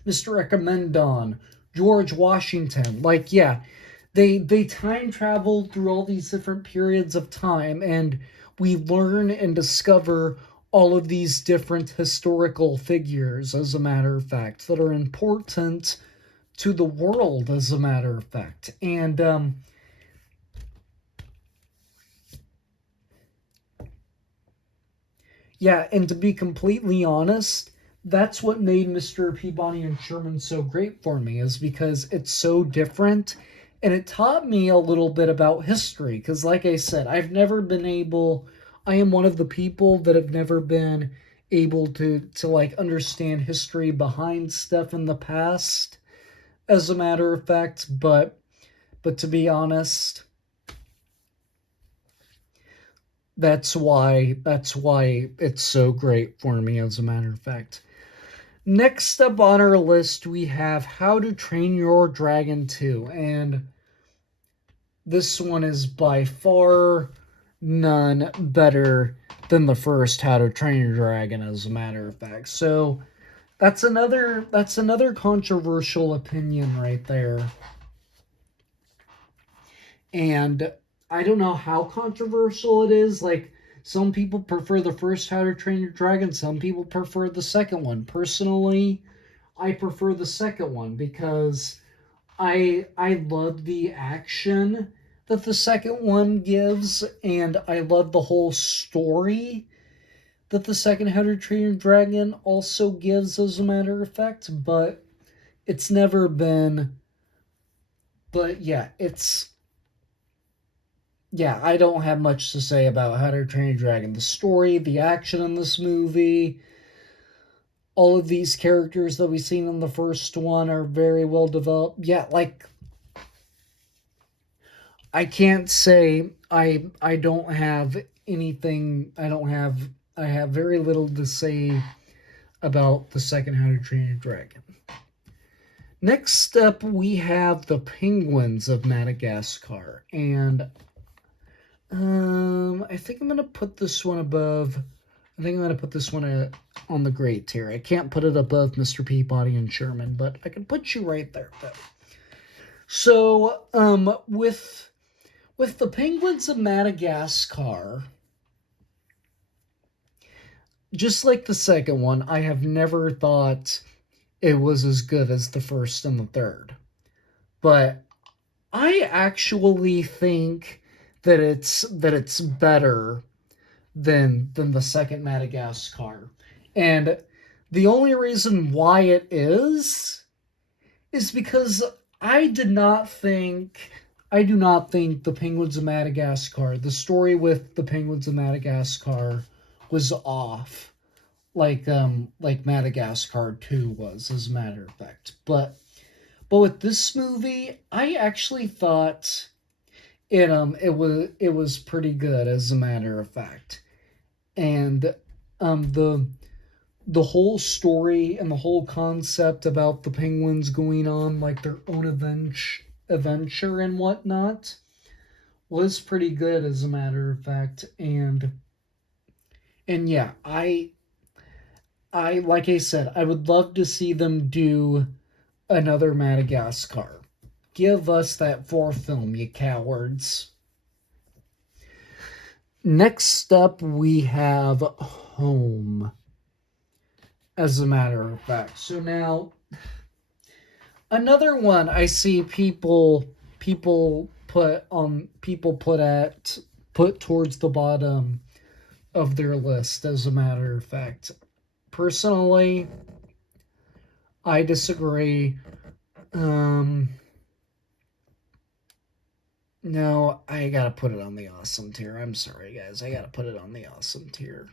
Mr. Echamendon, George Washington. Like, yeah, they time traveled through all these different periods of time, and we learn and discover all of these different historical figures, as a matter of fact, that are important to the world, as a matter of fact. And yeah, and to be completely honest, that's what made Mr. Peabody and Sherman so great for me, is because it's so different, and it taught me a little bit about history. Because, like I said, I am one of the people that have never been able to like understand history behind stuff in the past, as a matter of fact. But to be honest, that's why it's so great for me, as a matter of fact. Next up on our list, we have How to Train Your Dragon 2, and this one is by far none better than the first How to Train Your Dragon, as a matter of fact. So that's another controversial opinion right there. And I don't know how controversial it is. Like, some people prefer the first How to Train Your Dragon, some people prefer the second one. Personally, I prefer the second one because I love the action that the second one gives, and I love the whole story that the second How to Train Your Dragon also gives, as a matter of fact. But it's never been. But yeah, I don't have much to say about How to Train Your Dragon. The story, the action in this movie, all of these characters that we've seen in the first one are very well developed. Yeah, like, I can't say I don't have anything. I have very little to say about the second How to Train Your Dragon. Next up, we have the Penguins of Madagascar, and I think I'm gonna put this one above. I think I'm gonna put this one on the great tier. I can't put it above Mr. Peabody and Sherman, but I can put you right there, though. So, with the Penguins of Madagascar, just like the second one, I have never thought it was as good as the first and the third. But I actually think that it's better than the second Madagascar. And the only reason why it is because I do not think the Penguins of Madagascar, the story with the Penguins of Madagascar, was off like Madagascar 2 was, as a matter of fact. But with this movie, I actually thought it was pretty good, as a matter of fact. And the whole story and the whole concept about the penguins going on like their own adventure and whatnot was pretty good, as a matter of fact. And yeah, I like I said, I would love to see them do another Madagascar. Give us that fourth film, you cowards. Next up, we have Home, as a matter of fact. So now, another one I see people put towards the bottom of their list, as a matter of fact. Personally, I disagree. Um, no, I gotta put it on the awesome tier. I'm sorry, guys. I gotta put it on the awesome tier.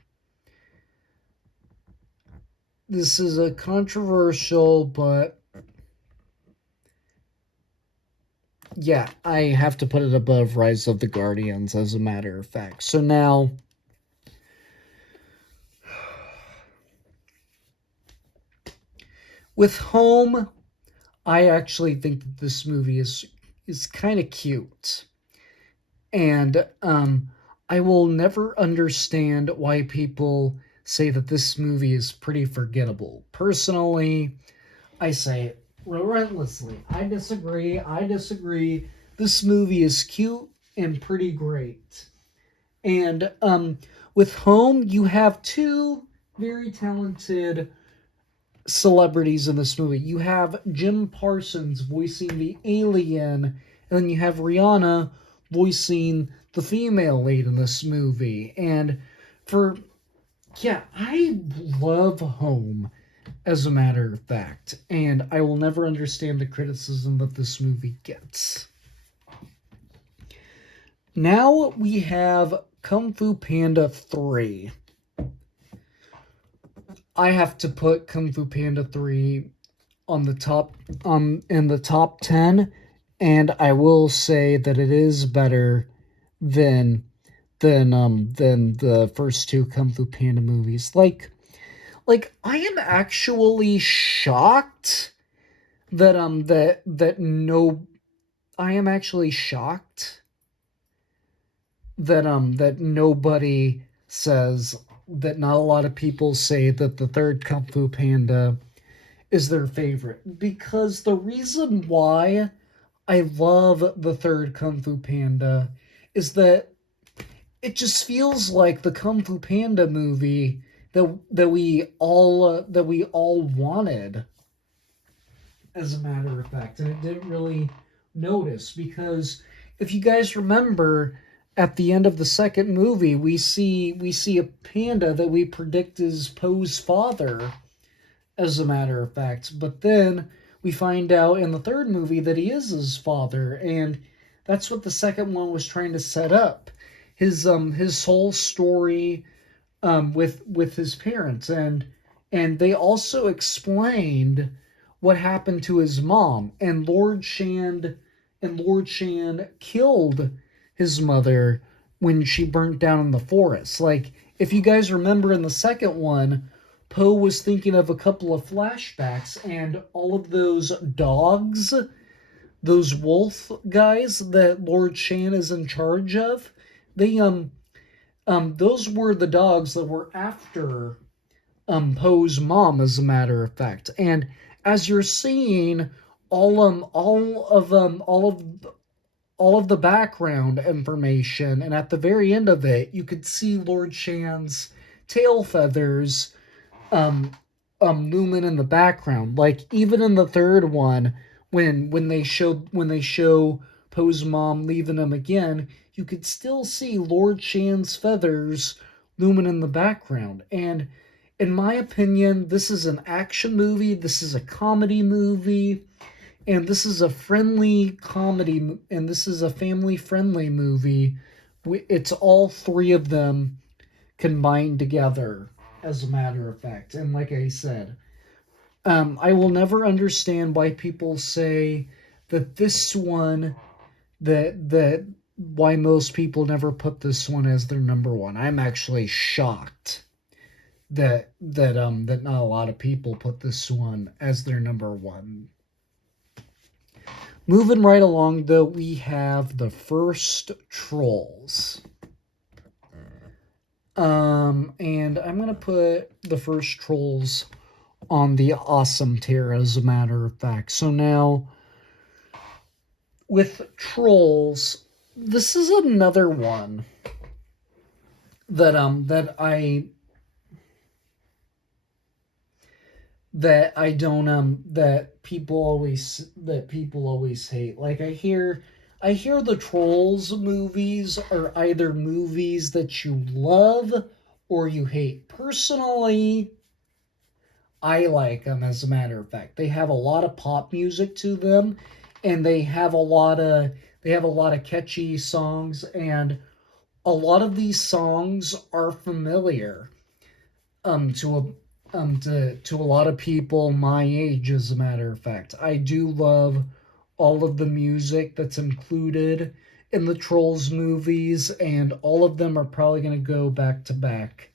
This is a controversial, but yeah, I have to put it above Rise of the Guardians, as a matter of fact. So now, with Home, I actually think that this movie is kind of cute. And I will never understand why people say that this movie is pretty forgettable. Personally, I say it relentlessly. I disagree. I disagree. This movie is cute and pretty great. And with Home, you have two very talented celebrities in this movie. You have Jim Parsons voicing the alien, and then you have Rihanna voicing the female lead in this movie. And for yeah, I love Home, as a matter of fact, and I will never understand the criticism that this movie gets. Now we have Kung Fu Panda 3. I have to put Kung Fu Panda 3 on the top in the top 10, and I will say that it is better than than the first two Kung Fu Panda movies. Like I am actually shocked that no I am actually shocked that nobody says that not a lot of people say that the third Kung Fu Panda is their favorite, because the reason why I love the third Kung Fu Panda is that it just feels like the Kung Fu Panda movie that we all wanted, as a matter of fact, and it didn't really notice, because if you guys remember, at the end of the second movie, we see a panda that we predict is Poe's father, as a matter of fact. But then we find out in the third movie that he is his father, and that's what the second one was trying to set up. His whole story with his parents, and they also explained what happened to his mom, and Lord Shan killed his mother when she burnt down in the forest. Like, if you guys remember in the second one, Poe was thinking of a couple of flashbacks, and all of those dogs, those wolf guys that Lord Shan is in charge of, they those were the dogs that were after Poe's mom, as a matter of fact. And as you're seeing all of the background information, and at the very end of it, you could see Lord Shan's tail feathers looming in the background. Like, even in the third one, when they show Poe's mom leaving him again, you could still see Lord Shan's feathers looming in the background. And in my opinion, this is an action movie, this is a comedy movie, and this is a friendly comedy, and this is a family-friendly movie. It's all three of them combined together, as a matter of fact. And like I said, I will never understand why people say that this one that why most people never put this one as their number one. I'm actually shocked that not a lot of people put this one as their number one. Moving right along though, we have the first Trolls. And I'm gonna put the first Trolls on the awesome tier as a matter of fact. So now with Trolls, this is another one that I don't that people always hate. Like I hear the Trolls movies are either movies that you love or you hate. Personally, I like them as a matter of fact. They have a lot of pop music to them, and they have a lot of catchy songs, and a lot of these songs are familiar to a lot of people my age, as a matter of fact. I do love all of the music that's included in the Trolls movies, and all of them are probably going to go back to back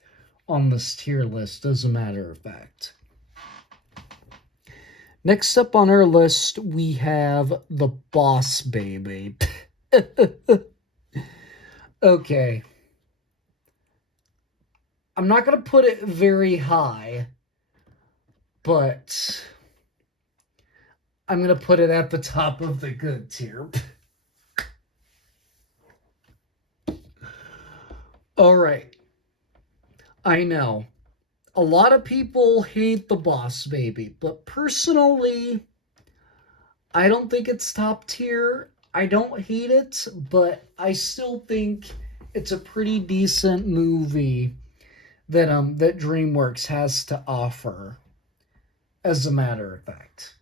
on this tier list, as a matter of fact. Next up on our list, we have the Boss Baby. Okay. I'm not going to put it very high, but I'm going to put it at the top of the good tier. All right. I know. A lot of people hate the Boss Baby, but personally, I don't think it's top tier. I don't hate it, but I still think it's a pretty decent movie that DreamWorks has to offer, as a matter of fact.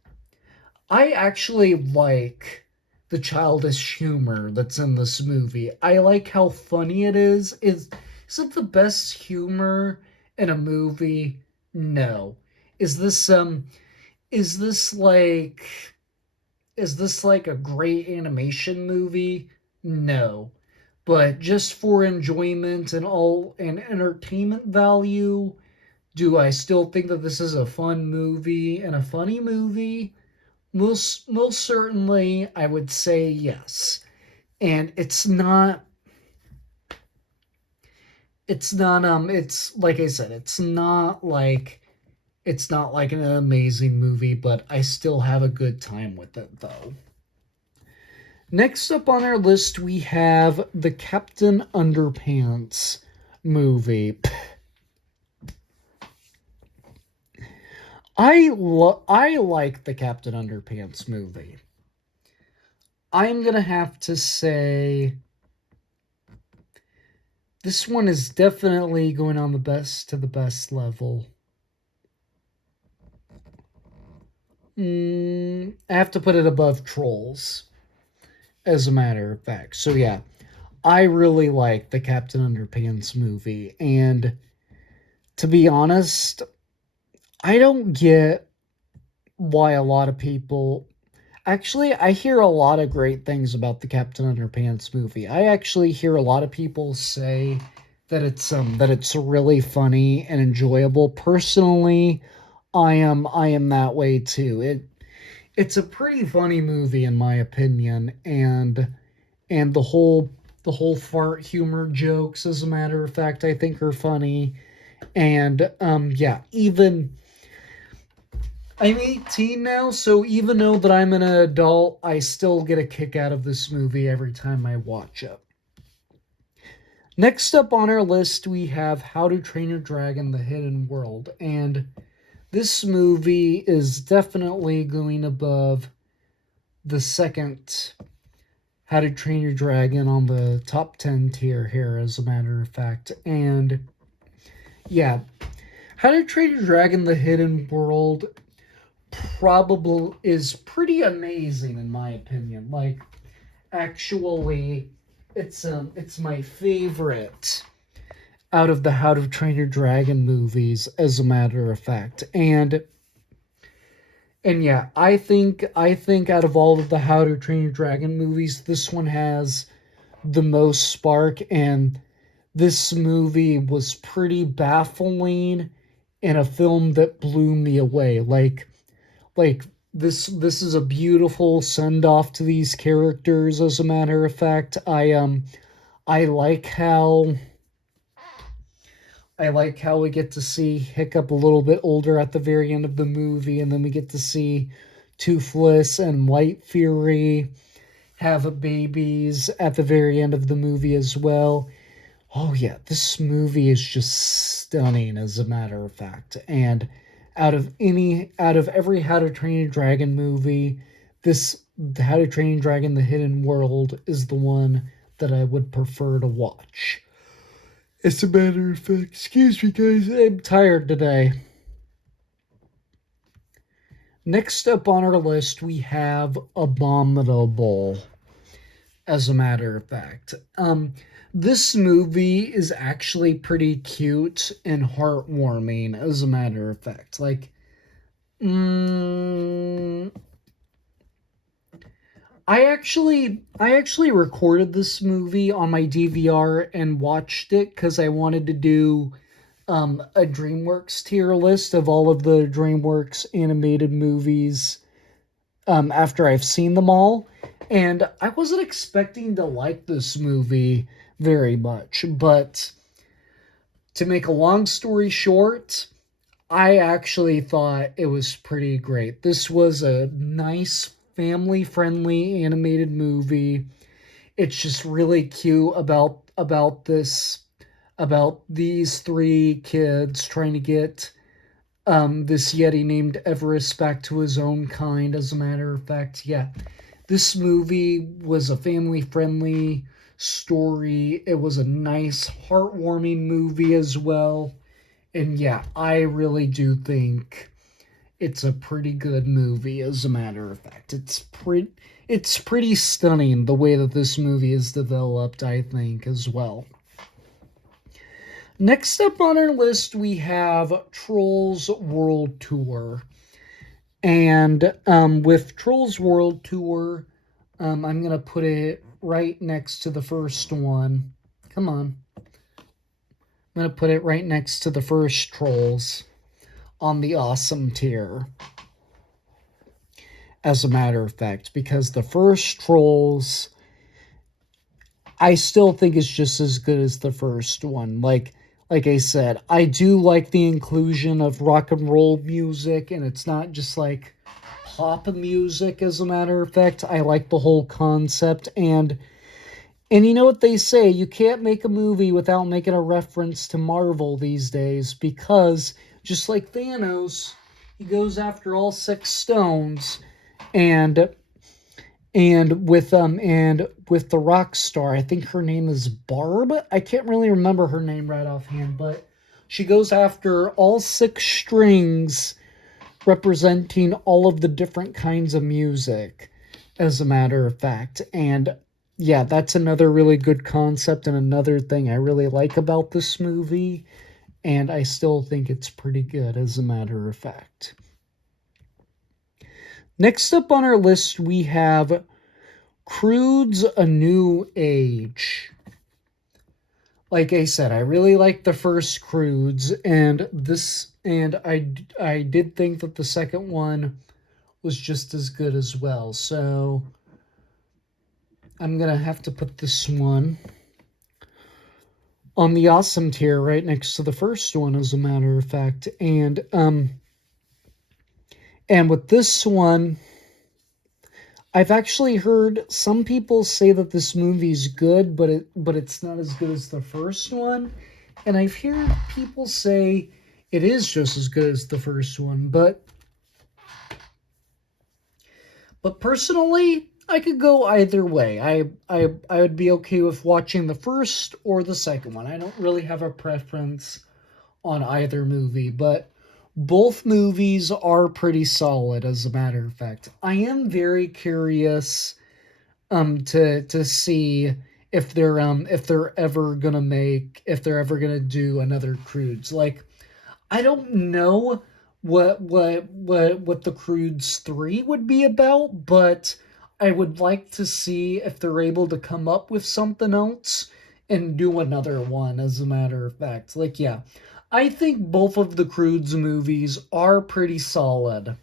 I actually like the childish humor that's in this movie. I like how funny it is. Is it the best humor in a movie? No. Is this is this like is this like a great animation movie? No. But just for enjoyment and entertainment value, do I still think that this is a fun movie and a funny movie? Most certainly, I would say yes. And it's like I said, it's not like an amazing movie, but I still have a good time with it though. Next up on our list, we have the Captain Underpants movie. I like the Captain Underpants movie. I'm gonna have to say this one is definitely going on the best to the best level. I have to put it above Trolls, as a matter of fact. So yeah, I really like the Captain Underpants movie, and to be honest, I don't get why a lot of people. Actually, I hear a lot of great things about the Captain Underpants movie. I actually hear a lot of people say that it's really funny and enjoyable. Personally, I am that way too. It's a pretty funny movie in my opinion, and the whole fart humor jokes, as a matter of fact, I think are funny. And yeah, even I'm 18 now, so even though that I'm an adult, I still get a kick out of this movie every time I watch it. Next up on our list, we have How to Train Your Dragon: The Hidden World, and this movie is definitely going above the second How to Train Your Dragon on the top 10 tier here, as a matter of fact. And yeah, How to Train Your Dragon: The Hidden World probably is pretty amazing in my opinion. Like, actually, it's my favorite out of the How to Train Your Dragon movies, as a matter of fact. And And yeah, I think out of all of the How to Train Your Dragon movies, this one has the most spark, and this movie was pretty baffling in a film that blew me away. Like this is a beautiful send off to these characters. As a matter of fact, I like how we get to see Hiccup a little bit older at the very end of the movie, and then we get to see Toothless and Light Fury have babies at the very end of the movie as well. Oh yeah, this movie is just stunning, as a matter of fact. And out of every How to Train Your Dragon movie, this How to Train Your Dragon: The Hidden World is the one that I would prefer to watch. As a matter of fact, excuse me guys, I'm tired today. Next up on our list, we have Abominable. As a matter of fact, this movie is actually pretty cute and heartwarming. As a matter of fact, mm, I actually recorded this movie on my DVR and watched it because I wanted to do a DreamWorks tier list of all of the DreamWorks animated movies after I've seen them all. And I wasn't expecting to like this movie very much, but to make a long story short, I actually thought it was pretty great. This was a nice family friendly animated movie. It's just really cute about these three kids trying to get this Yeti named Everest back to his own kind. As a matter of fact, yeah, this movie was a family friendly story. It was a nice, heartwarming movie as well. And yeah, I really do think it's a pretty good movie. As a matter of fact, it's pretty stunning the way that this movie is developed, I think, as well. Next up on our list, we have Trolls World Tour. And with Trolls World Tour, I'm going to put it right next to the first one. Come on. I'm going to put it right next to the first Trolls on the awesome tier. As a matter of fact, because the first Trolls, I still think is just as good as the first one. Like I said, I do like the inclusion of rock and roll music, and it's not just like pop music. As a matter of fact, I like the whole concept, and you know what they say, you can't make a movie without making a reference to Marvel these days, because just like Thanos, he goes after all six stones, and and with the rock star, I think her name is Barb. I can't really remember her name right offhand, but she goes after all six strings representing all of the different kinds of music, as a matter of fact. And yeah, that's another really good concept and another thing I really like about this movie, and I still think it's pretty good, as a matter of fact. Next up on our list, we have Crude's A New Age. Like I said, I really like the first Crudes, and I did think that the second one was just as good as well. So I'm gonna have to put this one on the awesome tier right next to the first one, as a matter of fact. And with this one, I've actually heard some people say that this movie's good, but it's not as good as the first one. And I've heard people say it is just as good as the first one, but personally, I could go either way. I would be okay with watching the first or the second one. I don't really have a preference on either movie, but both movies are pretty solid, as a matter of fact. I am very curious to see if they're ever gonna do another Crudes. Like, I don't know what the Croods 3 would be about, but I would like to see if they're able to come up with something else and do another one, as a matter of fact. Like, yeah, I think both of the Croods movies are pretty solid,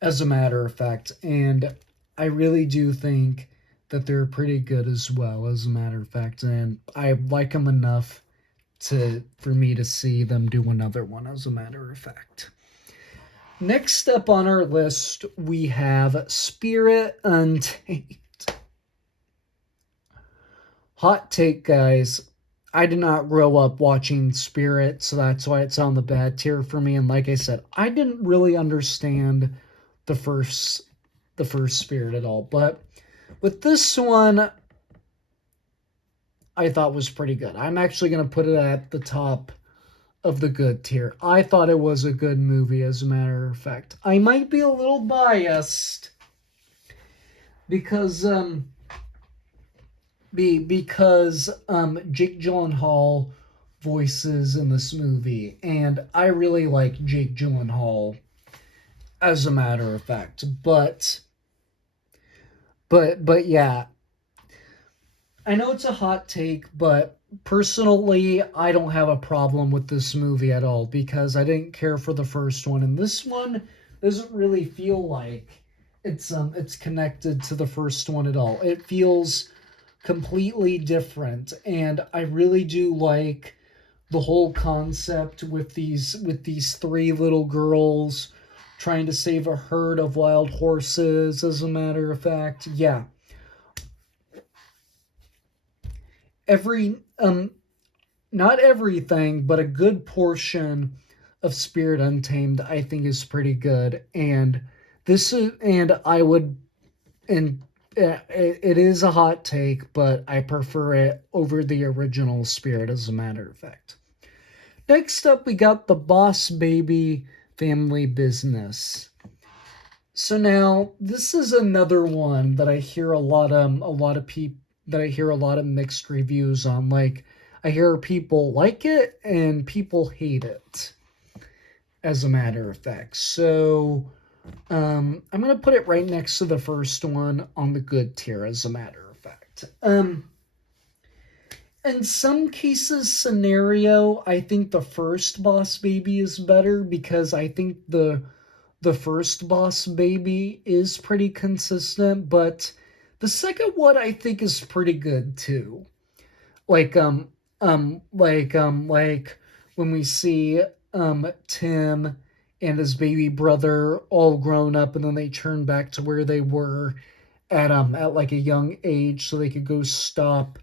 as a matter of fact, and I really do think that they're pretty good as well, as a matter of fact, and I like them enough for me to see them do another one, as a matter of fact. Next up on our list, we have Spirit Untamed. Hot take, guys. I did not grow up watching Spirit, so that's why it's on the bad tier for me. And like I said, I didn't really understand the first Spirit at all. But with this one, I thought was pretty good. I'm actually going to put it at the top of the good tier. I thought it was a good movie, as a matter of fact. I might be a little biased because Jake Gyllenhaal voices in this movie, and I really like Jake Gyllenhaal, as a matter of fact. But yeah, I know it's a hot take, but personally, I don't have a problem with this movie at all because I didn't care for the first one, and this one doesn't really feel like it's connected to the first one at all. It feels completely different, and I really do like the whole concept with these three little girls trying to save a herd of wild horses, as a matter of fact. Yeah, every not everything, but a good portion of Spirit Untamed I think is pretty good, and this is and I would and it is a hot take, but I prefer it over the original Spirit, as a matter of fact. Next up, we got the Boss Baby Family Business. So now this is another one that I hear a lot of people that I hear a lot of mixed reviews on. Like, I hear people like it and people hate it, as a matter of fact. So I'm gonna put it right next to the first one on the good tier, as a matter of fact. In some cases, scenario, I think the first Boss Baby is better because I think the first Boss Baby is pretty consistent, but the second one I think is pretty good too. Like like when we see Tim and his baby brother all grown up, and then they turn back to where they were at like a young age so they could go stop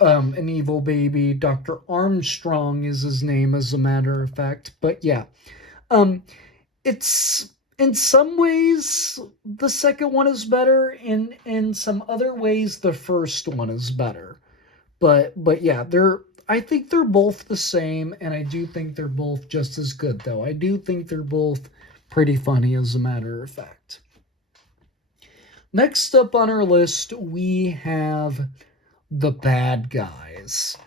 an evil baby. Dr. Armstrong is his name, as a matter of fact. But yeah, um, it's in some ways the second one is better. In some other ways, the first one is better. But yeah, I think they're both the same, and I do think they're both just as good, though. I do think they're both pretty funny, as a matter of fact. Next up on our list, we have the bad guys.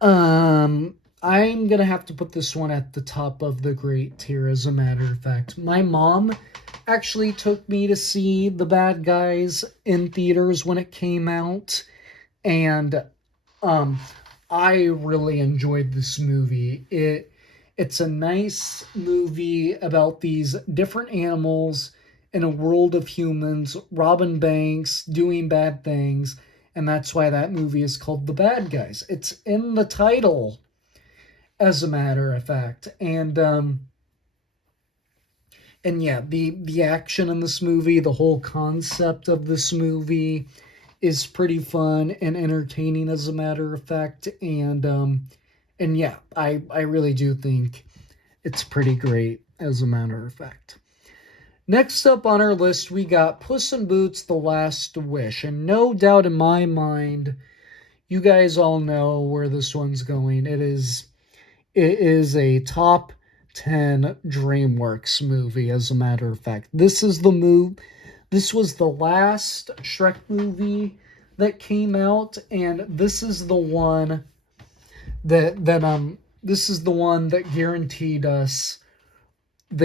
I'm gonna have to put this one at the top of the great tier, as a matter of fact. My mom actually took me to see the bad guys in theaters when it came out, and I really enjoyed this movie. It's a nice movie about these different animals in a world of humans robbing banks, doing bad things, and that's why that movie is called The Bad Guys. It's in the title, as a matter of fact. And yeah, the action in this movie, the whole concept of this movie is pretty fun and entertaining, as a matter of fact. And yeah, I really do think it's pretty great, as a matter of fact. Next up on our list, we got Puss in Boots: The Last Wish. And no doubt in my mind, you guys all know where this one's going. It is a top 10 DreamWorks movie, as a matter of fact. This was the last Shrek movie that came out, and this is the one this is the one that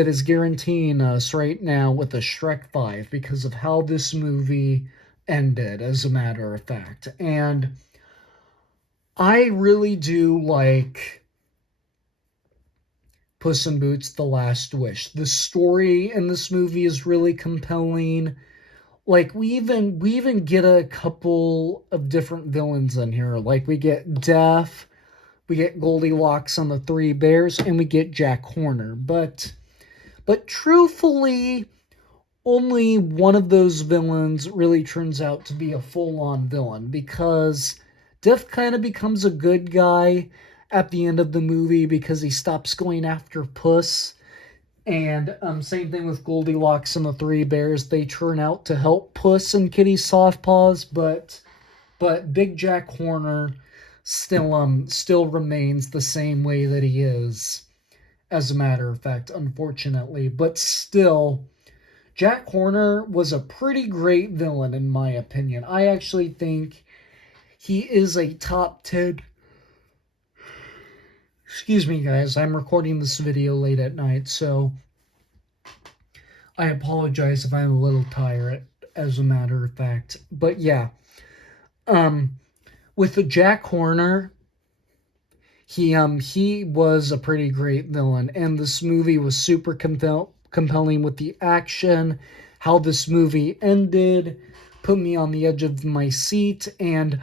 is guaranteeing us right now with a Shrek 5 because of how this movie ended, as a matter of fact. And I really do like Puss in Boots: The Last Wish. The story in this movie is really compelling. Like we even get a couple of different villains in here. Like we get Death, we get Goldilocks and the Three Bears, and we get Jack Horner. But truthfully, only one of those villains really turns out to be a full-on villain, because Death kind of becomes a good guy at the end of the movie because he stops going after Puss. And same thing with Goldilocks and the Three Bears. They turn out to help Puss and Kitty Softpaws, but Big Jack Horner still remains the same way that he is, as a matter of fact, unfortunately. But still, Jack Horner was a pretty great villain, in my opinion. I actually think he is a top 10. Excuse me, guys. I'm recording this video late at night, so I apologize if I'm a little tired, as a matter of fact. But yeah, with the Jack Horner, he was a pretty great villain, and this movie was super compelling with the action. How this movie ended put me on the edge of my seat, and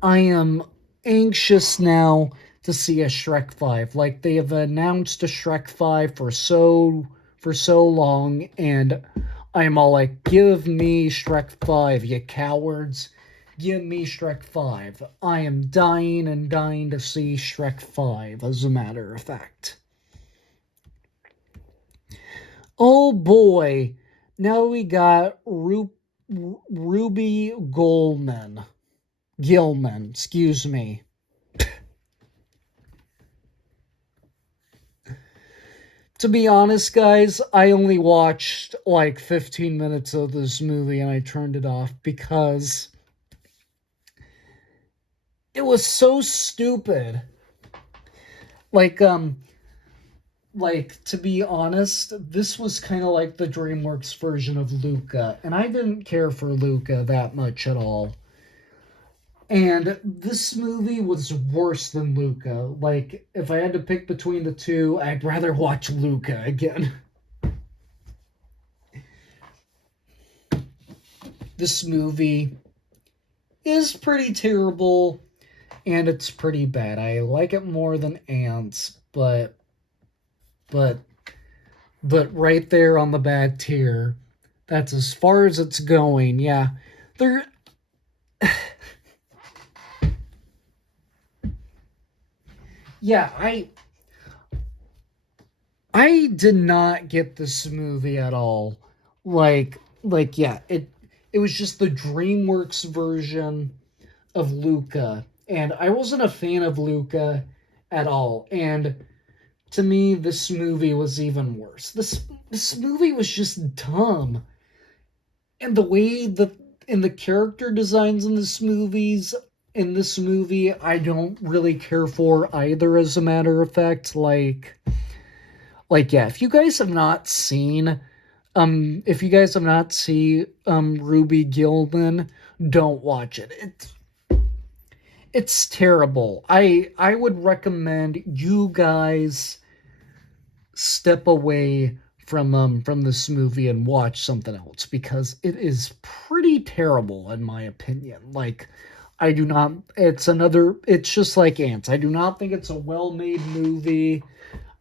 I am anxious now to see a Shrek 5. Like, they have announced a Shrek 5 for so long, and I'm all like, give me Shrek 5, you cowards. Give me Shrek 5. I am dying and dying to see Shrek 5, as a matter of fact. Oh boy, now we got Ruby Gilman, excuse me. To be honest, guys, I only watched like 15 minutes of this movie and I turned it off because it was so stupid. Like, to be honest, this was kind of like the DreamWorks version of Luca, and I didn't care for Luca that much at all. And this movie was worse than Luca. Like, if I had to pick between the two, I'd rather watch Luca again. This movie is pretty terrible, and it's pretty bad. I like it more than Ants, but right there on the bad tier. That's as far as it's going. Yeah. There Yeah, I did not get this movie at all. Yeah, it was just the DreamWorks version of Luca, and I wasn't a fan of Luca at all. And to me, this movie was even worse. This movie was just dumb, and the way the character designs in this movie, I don't really care for either. As a matter of fact, yeah, if you guys have not seen Ruby Gilman, don't watch it. It's terrible. I would recommend you guys step away from this movie and watch something else, because it is pretty terrible in my opinion. Like, I do not it's just like Ants. I do not think it's a well-made movie.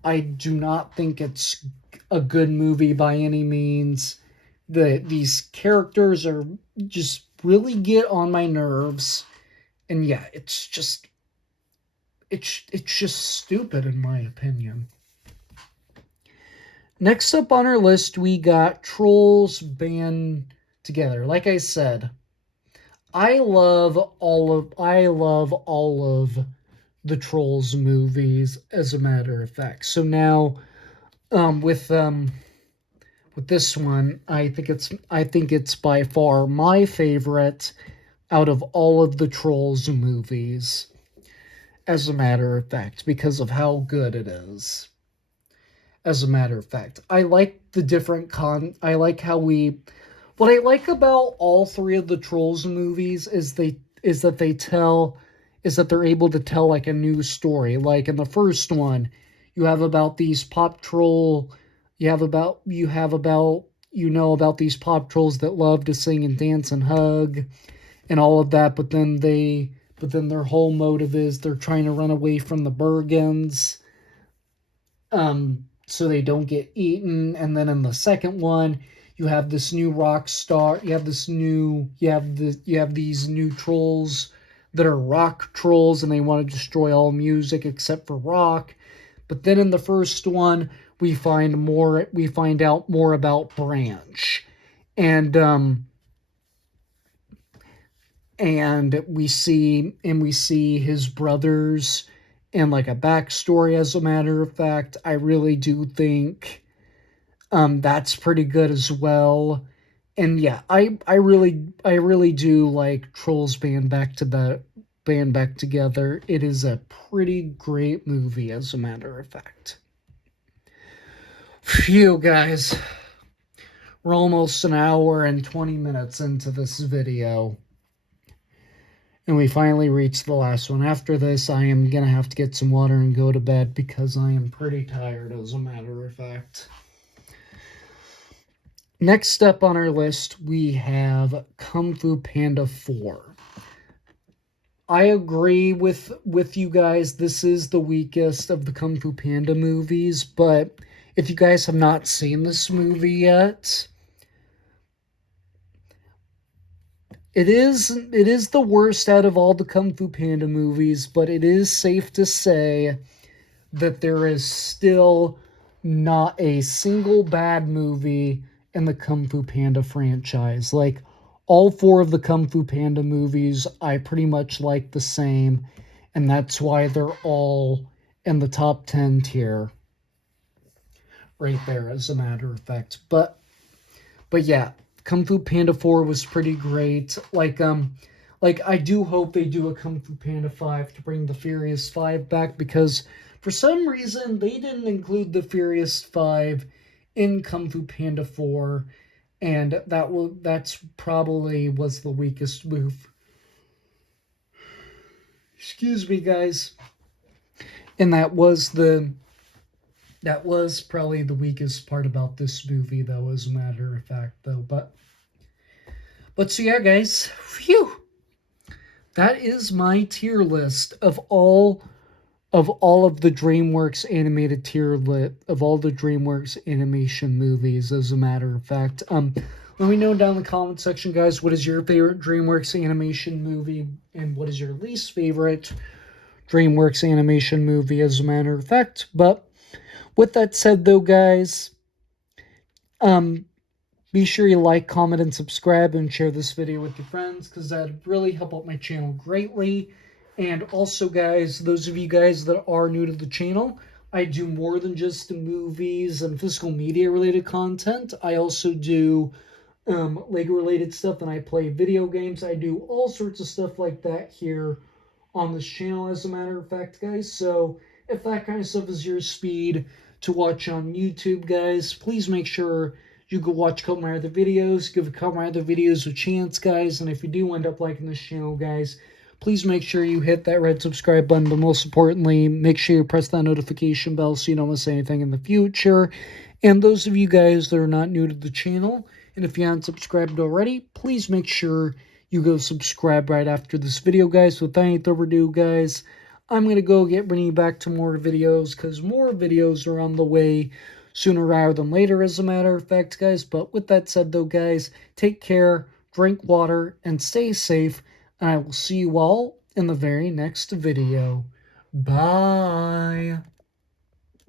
I do not think it's a good movie by any means. These characters are just really get on my nerves. And yeah, it's just stupid in my opinion. Next up on our list, we got Trolls Band Together. Like I said, I love all of the Trolls movies, as a matter of fact. So now, with this one, I think it's by far my favorite out of all of the Trolls movies. as a matter of fact, because of how good it is. As a matter of fact, I like the different I like how we. What I like about all three of the Trolls movies is that they tell is that they're able to tell like a new story. Like in the first one, you have about these pop troll. You know about these pop trolls that love to sing and dance and hug and all of that, but then their whole motive is they're trying to run away from the Bergens, so they don't get eaten. And then in the second one, you have this new rock star. You have these new trolls that are rock trolls, and they want to destroy all music except for rock. But then in the first one, we find out more about Branch, and we see his brothers and like a backstory. As a matter of fact, I really do think that's pretty good as well. And yeah, I really do like Trolls band back together. It is a pretty great movie, as a matter of fact. Phew, guys, we're almost an hour and 20 minutes into this video. And we finally reached the last one. After this, I am going to have to get some water and go to bed because I am pretty tired, as a matter of fact. Next up on our list, we have Kung Fu Panda 4. I agree with you guys. This is the weakest of the Kung Fu Panda movies, but if you guys have not seen this movie yet, it is the worst out of all the Kung Fu Panda movies, but it is safe to say that there is still not a single bad movie in the Kung Fu Panda franchise. Like, all four of the Kung Fu Panda movies, I pretty much like the same, and that's why they're all in the top 10 tier. Right there, as a matter of fact. But yeah, Kung Fu Panda 4 was pretty great. Like I do hope they do a Kung Fu Panda 5 to bring the Furious 5 back, because for some reason they didn't include the Furious 5 in Kung Fu Panda 4, and that's probably was the weakest move. Excuse me, guys. And that was probably the weakest part about this movie, though, as a matter of fact, though. But so yeah, guys, phew. That is my tier list of all of the DreamWorks animated of all the DreamWorks animation movies, as a matter of fact. Let me know down in the comment section, guys, what is your favorite DreamWorks animation movie, and what is your least favorite DreamWorks animation movie, as a matter of fact. But with that said, though, guys, be sure you like, comment, and subscribe, and share this video with your friends, because that'd really help out my channel greatly. And also, guys, those of you guys that are new to the channel, I do more than just movies and physical media related content. I also do Lego related stuff, and I play video games. I do all sorts of stuff like that here on this channel, as a matter of fact, guys. So if that kind of stuff is your speed to watch on YouTube, guys, please make sure you go watch a couple of my other videos. Give a couple of my other videos a chance, guys. And if you do end up liking this channel, guys, please make sure you hit that red subscribe button. But most importantly, make sure you press that notification bell so you don't miss anything in the future. And those of you guys that are not new to the channel, and if you haven't subscribed already, please make sure you go subscribe right after this video, guys. Without any further ado, guys, I'm going to go bring you back to more videos, because more videos are on the way sooner rather than later, as a matter of fact, guys. But with that said, though, guys, take care, drink water, and stay safe, and I will see you all in the very next video. Bye!